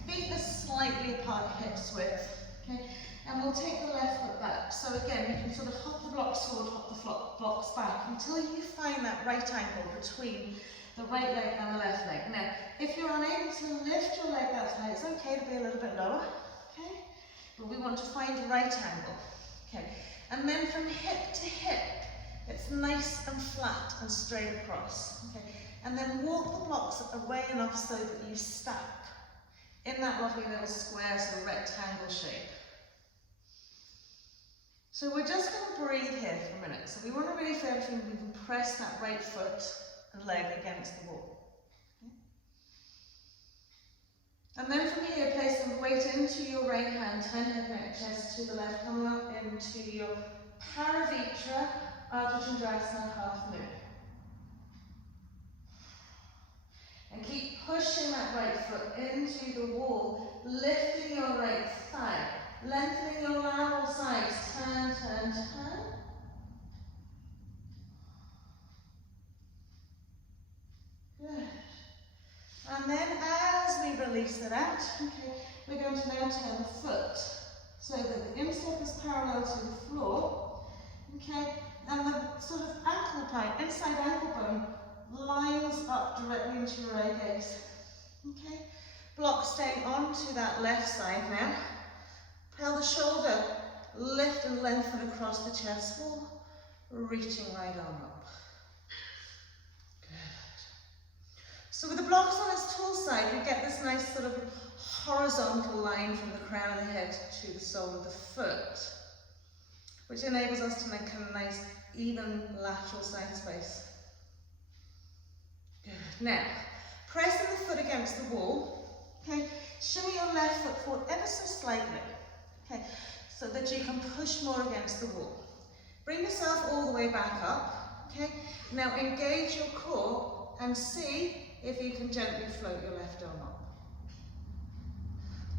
feet are slightly apart, hips width. Okay. And we'll take the left foot back. So again, you can sort of hop the blocks forward, hop the blocks back until you find that right angle between the right leg and the left leg. Now, if you're unable to lift your leg that high, it's okay to be a little bit lower, okay? But we want to find the right angle, okay? And then from hip to hip, it's nice and flat and straight across, okay? And then walk the blocks away enough so that you stack in that lovely little square, sort of rectangle shape. So we're just going to breathe here for a minute. So we want to really feel if we can press that right foot and leg against the wall. Okay. And then from here, place some weight into your right hand, turn head, neck, chest to the left, come up into your Paravitra, Ardha Chandrasana, half moon. And keep pushing that right foot into the wall, lifting your right thigh. Lengthening your lateral sides, turn, turn, turn. Good. And then as we release it out, okay, we're going to now turn the foot so that the instep is parallel to the floor, okay, and the sort of ankle point, inside ankle bone, lines up directly into your right gaze. Okay, block staying onto that left side now. Propel the shoulder, lift and lengthen across the chest wall, reaching right arm up. Good. So with the blocks on its tall side, we get this nice sort of horizontal line from the crown of the head to the sole of the foot, which enables us to make a nice even lateral side space. Good. Now, pressing the foot against the wall, okay, shimmy your left foot forward ever so slightly. Okay, so that you can push more against the wall. Bring yourself all the way back up, okay? Now engage your core and see if you can gently float your left arm up.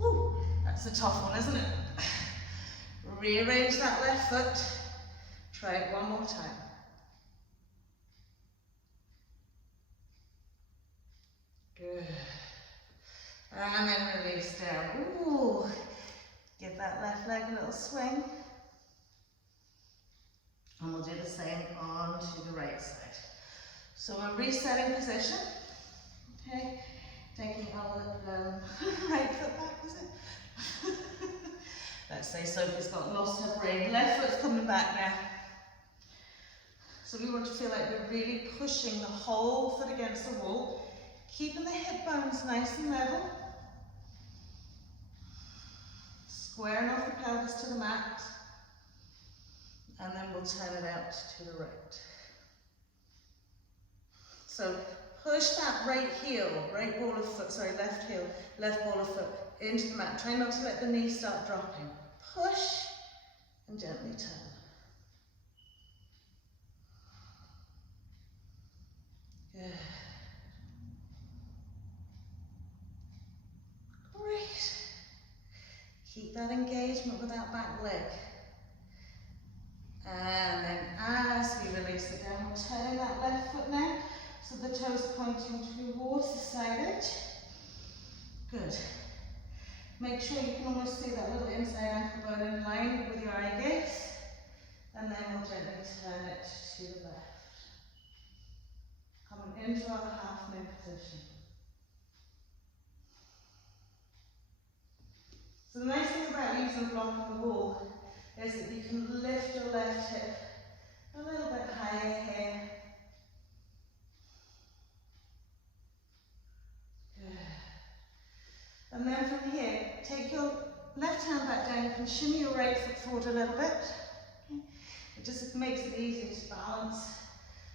Ooh, that's a tough one, isn't it? Rearrange that left foot. Try it one more time. Good. And then release down. Ooh. Give that left leg a little swing. And we'll do the same on to the right side. So we're resetting position. Okay, taking our right foot back, is it? Let's say Sophie's got lost her brain. Left foot's coming back now. So we want to feel like we're really pushing the whole foot against the wall, keeping the hip bones nice and level. Squaring off the pelvis to the mat, and then we'll turn it out to the right. So push that right heel, right ball of foot, sorry, left heel, left ball of foot into the mat. Try not to let the knee start dropping. Push and gently turn. Good. Great. Keep that engagement with that back leg. And then as we release it down, we'll turn that left foot now, so the toes are pointing towards the side edge. Good. Make sure you can almost see that little inside ankle bone in line with your eye gaze. and then we'll gently turn it to the left. Coming into our half moon position. So the nice thing about using blocking the wall is that you can lift your left hip a little bit higher here. Good. And then from here, take your left hand back down. You can shimmy your right foot forward a little bit. Okay. It just makes it easier to balance.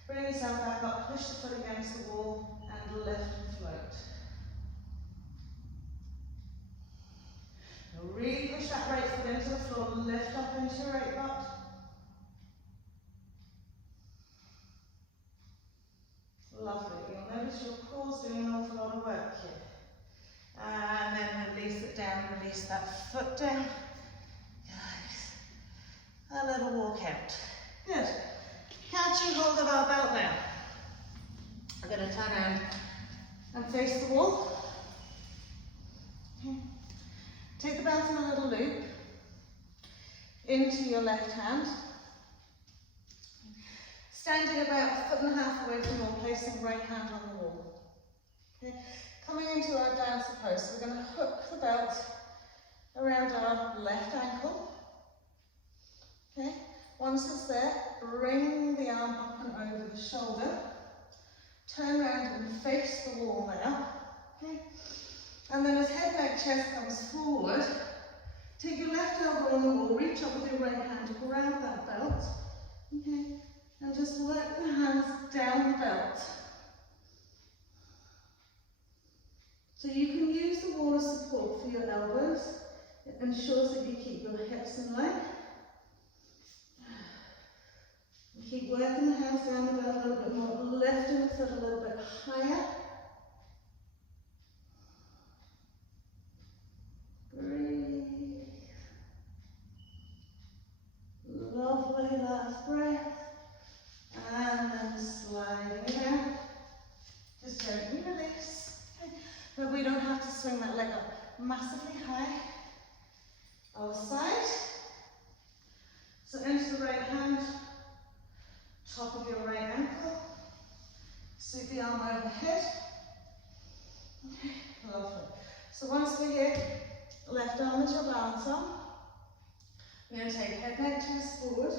Bring yourself back up, push the foot against the wall, and lift and float. Now really push that right foot into the floor, lift up into your right butt. Lovely. You'll notice your core's doing an awful lot of work here. And then release it down, release that foot down. Good. A little walk out. Good. Catch and hold of our belt now. I'm going to turn around and face the wall. Okay. Take the belt in a little loop into your left hand. Standing about a 1.5 foot away from the wall, placing right hand on the wall. Okay. Coming into our dancer pose, we're going to hook the belt around our left ankle. Okay. Once it's there, bring the arm up and over the shoulder. Turn around and face the wall now. Okay. And then as head, neck, chest comes forward, take your left elbow on the wall, reach up with your right hand to grab that belt. Okay. And just work the hands down the belt. So you can use the wall as support for your elbows. It ensures that you keep your hips in line. Keep working the hands down the belt a little bit more, lifting the foot a little bit higher. Breathe. Lovely last breath. And then sliding it out. Just gently release. Okay. But we don't have to swing that leg up massively high. Other side. So into the right hand, top of your right ankle. Sweep the arm overhead. Okay, lovely. So once we're here, left arm is your balance arm. We're going to take head, neck, chest forward.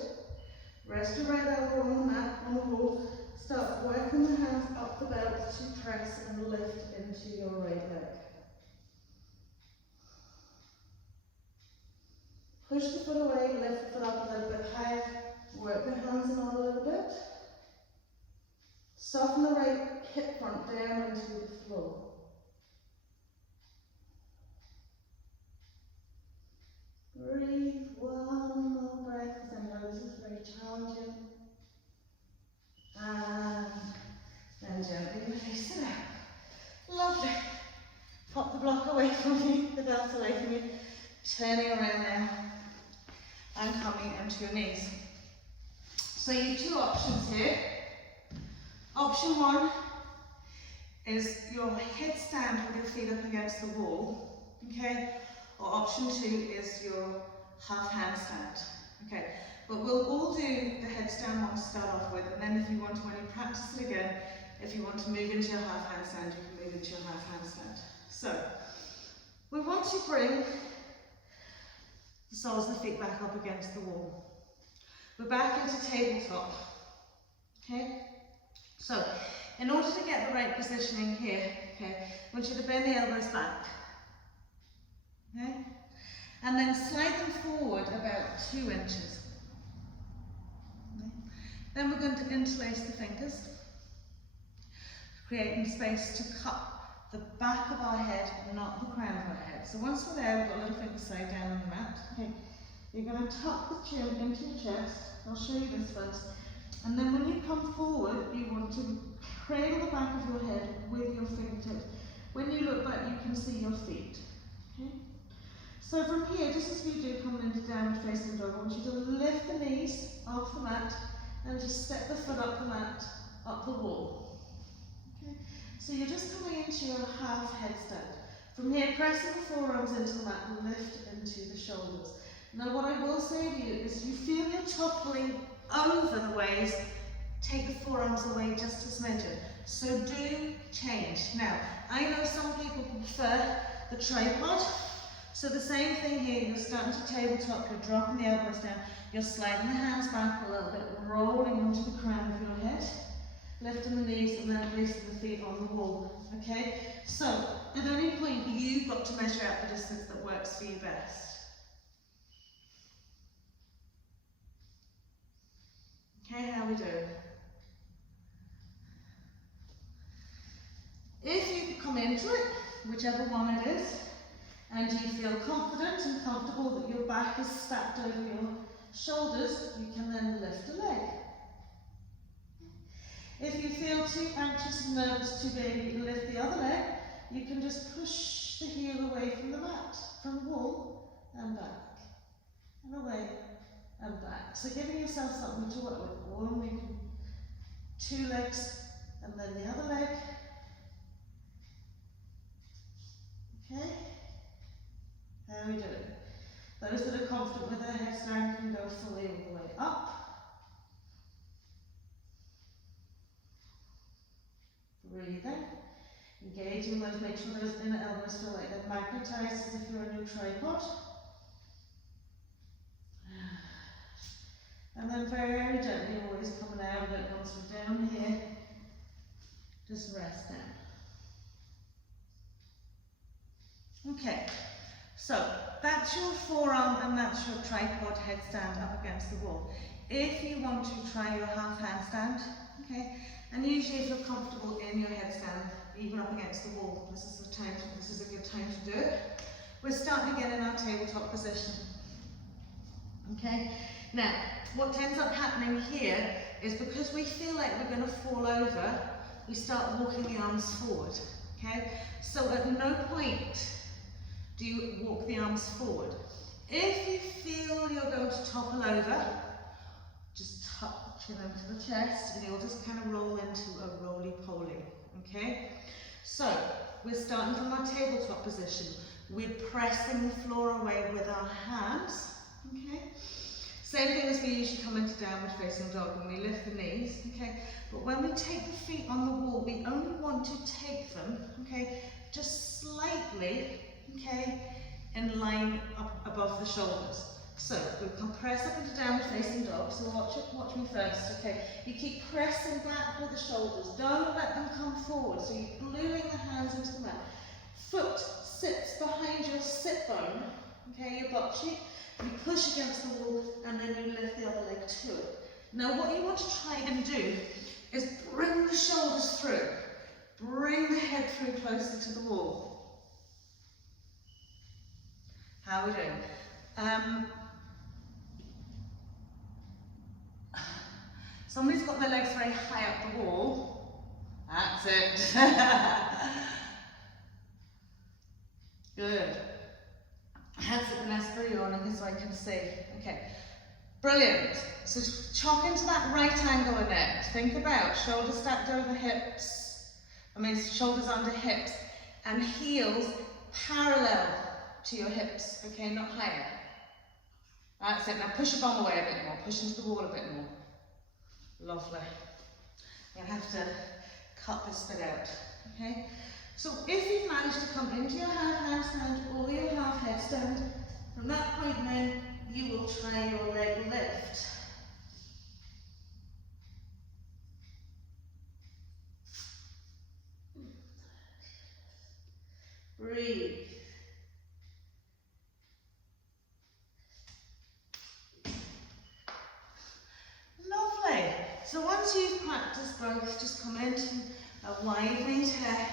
Rest your right elbow on the mat, on the wall. Start working the hands up the belt to press and lift into your right leg. Push the foot away, lift the foot up a little bit higher. Work the hands in a little bit. Soften the right hip front down into the floor. Breathe one more breath, because I know this is very challenging. And then gently release it out. Lovely. Pop the block away from you, the belt away from you. Turning around now and coming into your knees. So you have two options here. Option one is your headstand with your feet up against the wall, okay? Or option two is your half handstand, okay? But we'll all do the headstand one to start off with, and then if you want to, when you practice it again, if you want to move into your half handstand, you can move into your half handstand. So, we want to bring the soles of the feet back up against the wall. We're back into tabletop, okay? So, in order to get the right positioning here, okay, I want you to bend the elbows back, okay? And then slide them forward about 2 inches. Okay? Then we're going to interlace the fingers, creating space to cup the back of our head, not the crown of our head. So once we're there, we've got little fingers side down on the mat. Okay. You're going to tuck the chin into your chest. I'll show you this first. And then when you come forward, you want to cradle the back of your head with your fingertips. When you look back, you can see your feet. Okay. So from here, just as we do come into downward facing dog, I want you to lift the knees off the mat and just step the foot up the mat, up the wall. Okay. So you're just coming into your half headstand. From here, pressing the forearms into the mat and lift into the shoulders. Now what I will say to you is if you feel you're toppling over the waist, take the forearms away just as mentioned. So do change. Now, I know some people prefer the tripod. So the same thing here, you're starting to tabletop, you're dropping the elbows down, you're sliding the hands back a little bit, rolling onto the crown of your head, lifting the knees and then placing the feet on the wall, okay? So, at any point, you've got to measure out the distance that works for you best. Okay, how we doing? If you come into it, whichever one it is, and you feel confident and comfortable that your back is stacked over your shoulders, you can then lift a leg. If you feel too anxious and nervous to be able to lift the other leg, you can just push the heel away from the mat, from the wall and back, and away and back. So giving yourself something to work with. One, making 2 legs and then the other leg. Okay? How are we doing? Those that are confident with their heads down can go fully all the way up. Breathing. Engaging those, make sure those inner elbows feel like they're magnetized as if you're a new tripod. And then very gently, always coming out of it once we're down here. Just rest down. Okay, so that's your forearm and that's your tripod headstand up against the wall. If you want to try your half handstand, okay, and usually if you're comfortable in your headstand, even up against the wall, this is a good time to do it. We're starting again in our tabletop position. Okay, now what ends up happening here is because we feel like we're going to fall over, we start walking the arms forward. Okay, so at no point do you walk the arms forward. If you feel you're going to topple over, just tuck the chin into the chest and you'll just kind of roll into a roly-poly, okay? So, we're starting from our tabletop position. We're pressing the floor away with our hands, okay? Same thing as we usually come into downward facing dog when we lift the knees, okay? But when we take the feet on the wall, we only want to take them, okay, just slightly, okay, in line up above the shoulders. So we can press up into downward facing dog. So watch me first. Okay, you keep pressing back with the shoulders. Don't let them come forward. So you're gluing the hands into the mat. Foot sits behind your sit bone. Okay, your butt cheek. You push against the wall and then you lift the other leg to it. Now what you want to try and do is bring the shoulders through. Bring the head through closer to the wall. How are we doing? Somebody's got their legs very high up the wall. That's it. Good. Hands at the nest for you on so I can see. Okay. Brilliant. So chop into that right angle of neck. Think about shoulders stacked over hips. Shoulders under hips. And heels parallel to your hips. Okay, not higher. That's it. Now push your bum away a bit more. Push into the wall a bit more. Lovely. I'm going to have to cut this bit out. Okay? So if you've managed to come into your half handstand or your half headstand, from that point then you will try your leg lift. Breathe. Lovely. So once you've practiced both, just come into a wide knee head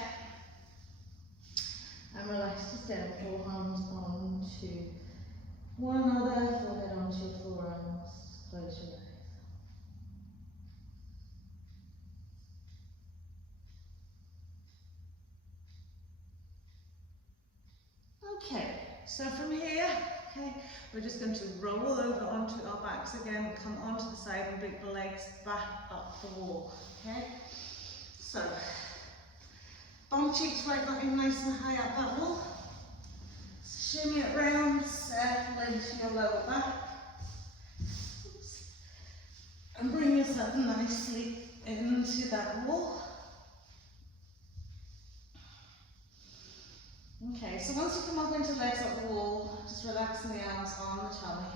and relax just down, forearms onto one another, forehead onto your forearms, close your eyes. Okay, so from here, okay, we're just going to roll over onto our backs again, come onto the side and bring the legs back up the wall, okay? So, bum cheeks right looking nice and high up that wall. Shimmy it round, settle into your lower back. yourself nicely into that wall. Okay, so once you come up into legs up the wall, just relaxing the arms on the tummy.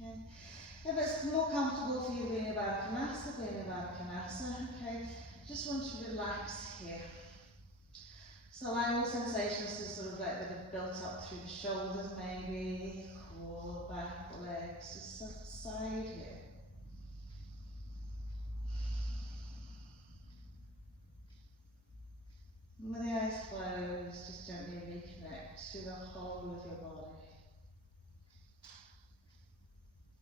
Okay. If it's more comfortable for you being about Konasa, okay, just want you to relax here. So allow all sensations to sort of like that have built up through the shoulders maybe, core, back, legs, just subside here. And with the eyes closed, just gently reconnect to the whole of your body.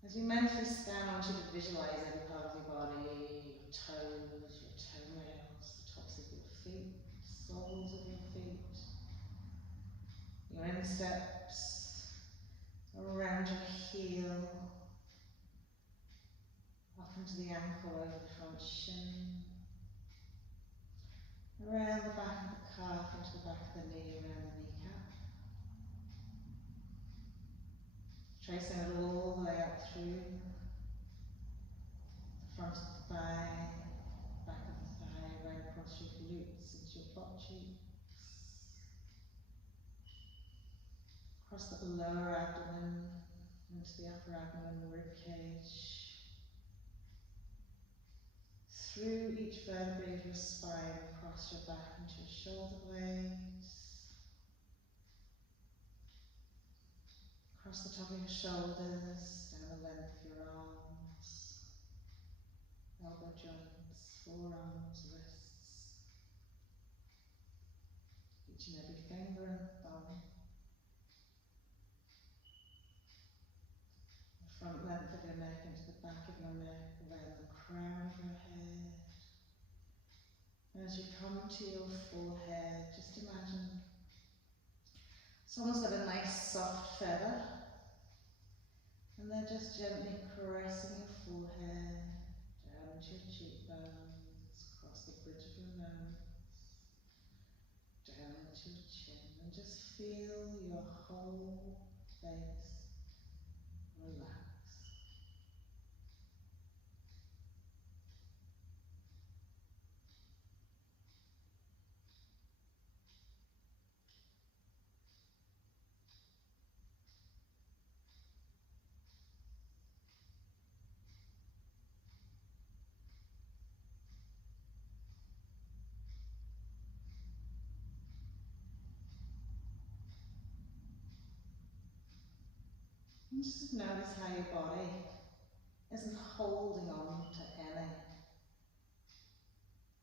As you mentally scan, I want you to visualize every part of your body, your toes, your toenails, the tops of your feet, the soles of your feet, your insteps, around your heel, up into the ankle, over the front shin, around the back of the calf, into the back of the knee, around the kneecap. Tracing it all the way up through the front of the thigh, back of the thigh, right across your glutes into your butt cheeks, across the lower abdomen, into the upper abdomen, rib cage, through each vertebrae of your spine, across your back into your shoulder blades, across the top of your shoulders, down the length of your arms, elbow joints, forearms, wrists, each and every finger and thumb, the front length of your neck into the back of your neck, around the crown of your head. And as you come to your forehead, just imagine someone's got a nice soft feather, and they're just gently caressing your forehead, down to your cheekbones, across the bridge of your nose, down into your chin, and just feel your whole face relax. And just notice how your body isn't holding on to any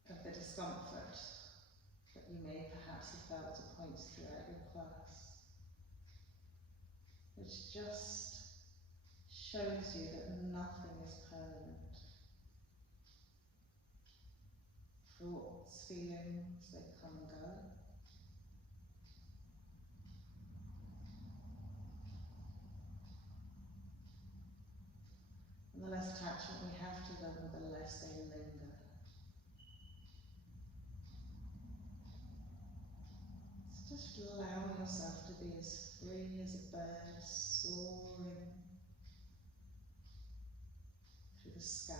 of the discomfort that you may perhaps have felt at points throughout your class, which just shows you that nothing is permanent. Thoughts, feelings, they come and go. And the less attachment we have to them, the less they linger. So just allow yourself to be as free as a bird soaring through the sky.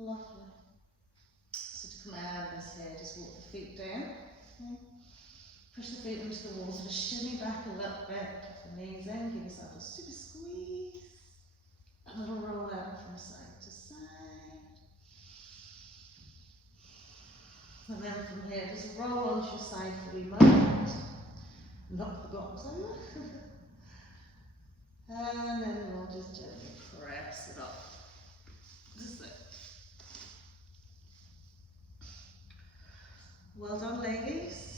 Lovely. So to come out of this here, just walk the feet down. Okay. Push the feet into the wall, sort of shimmy back a little bit, the knees in, give yourself a super squeeze. A little roll out from side to side. And then from here, just roll onto your side for a moment. Knock the blocks over. And then we'll just gently press it up. Just there. Well done, ladies.